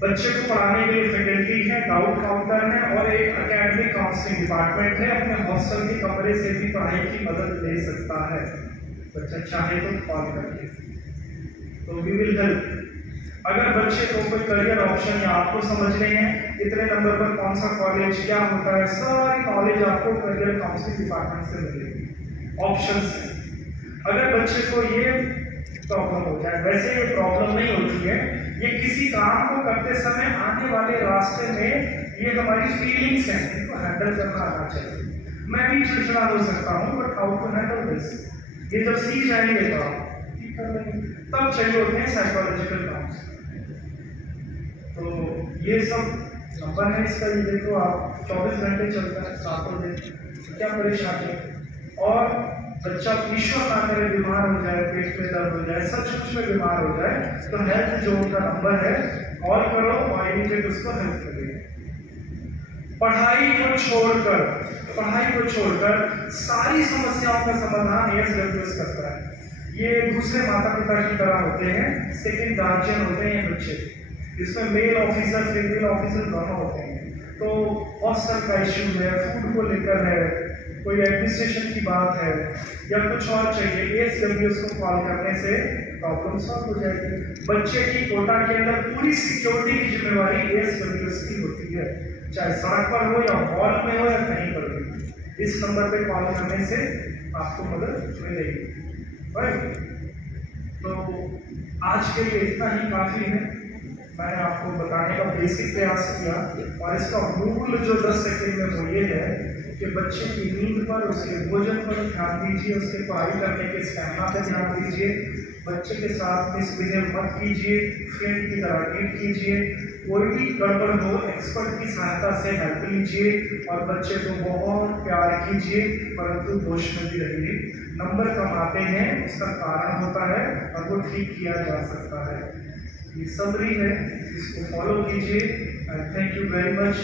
बच्चे को पढ़ाने के लिए फैकल्टी है, डाउट काउंटर है और एक एकेडमिक काउंसलिंग डिपार्टमेंट है। अपने हॉस्टल के कमरे से भी पढ़ाई की मदद ले सकता है, बच्चा चाहे तो कॉल करके। तो वी विल हेल्प। अगर बच्चे को कोई करियर ऑप्शन या आपको समझने हैं कितने नंबर पर कौन सा कॉलेज क्या होता है, सारी नॉलेज आपको करियर काउंसलिंग डिपार्टमेंट से मिलेगी। ऑप्शंस हैं। अगर बच्चे को ये प्रॉब्लम हो जाए, वैसे ये प्रॉब्लम नहीं होती है, ये किसी काम को करते समय आने वाले रास्ते में ये हमारी फीलिंग्स हैं, इनको हैंडल करना आना चाहिए। मैं भी चिड़चिड़ा हो सकता हूँ, but how to handle this, ये जब सीख जाएंगे तो आप ठीक कर लेंगे। तब चाहिए होते हैं साइकोलॉजिकल काउंसलिंग। तो ये सब नंबर है इसका, ये देखो आप 24 घंटे चलता है, सातों दिन, क्या परेशानी है। और बच्चा ईश्वर ना करे बीमार हो जाए, पेट में दर्द हो जाए, सचमुच में बीमार हो जाए, तो हेल्थ जो उनका नंबर है कॉल करो और इमीडिएट उसको हेल्प करिए। पढ़ाई को छोड़कर सारी समस्याओं का समाधान ASWS करता है। ये दूसरे माता पिता की तरह होते हैं, सेकंड गार्जियन होते हैं ये बच्चे। इसमें मेल ऑफिसर, फीमेल ऑफिसर दोनों होते हैं। तो हॉस्टल का इश्यू है, फूड को लेकर है, कोई एडमिनिस्ट्रेशन की बात है या कुछ और चाहिए, ASWS को कॉल करने से प्रॉब्लम सॉल्व हो जाएगी। बच्चे की कोटा के अंदर पूरी सिक्योरिटी की जिम्मेवारी ASWS की होती है, चाहे सड़क पर हो या हॉल में हो या कहीं पर भी। इस नंबर पे कॉल करने से आपको मदद मिलेगी। राइट, तो आज के लिए इतना ही काफी है। मैंने आपको बताने का बेसिक प्रयास किया और इसका मूल जो 10 सेकंड में वो ये है कि बच्चे की नींद पर, उसके भोजन पर ध्यान दीजिए, उसके पढ़ाई करने के स्टैमिना पर ध्यान दीजिए, बच्चे के साथ मिसबिहेव मत कीजिए, फ्रेंड की तरह ट्रीट कीजिए, कोई भी गड़बड़ हो एक्सपर्ट की सहायता से हेल्प लीजिए और बच्चे को बहुत प्यार कीजिए, परंतु होश में भी रहिए। नंबर कम आते हैं, उसका कारण होता है और वो ठीक किया जा सकता है। ये समरी है, इसको फॉलो कीजिए। Thank you very much.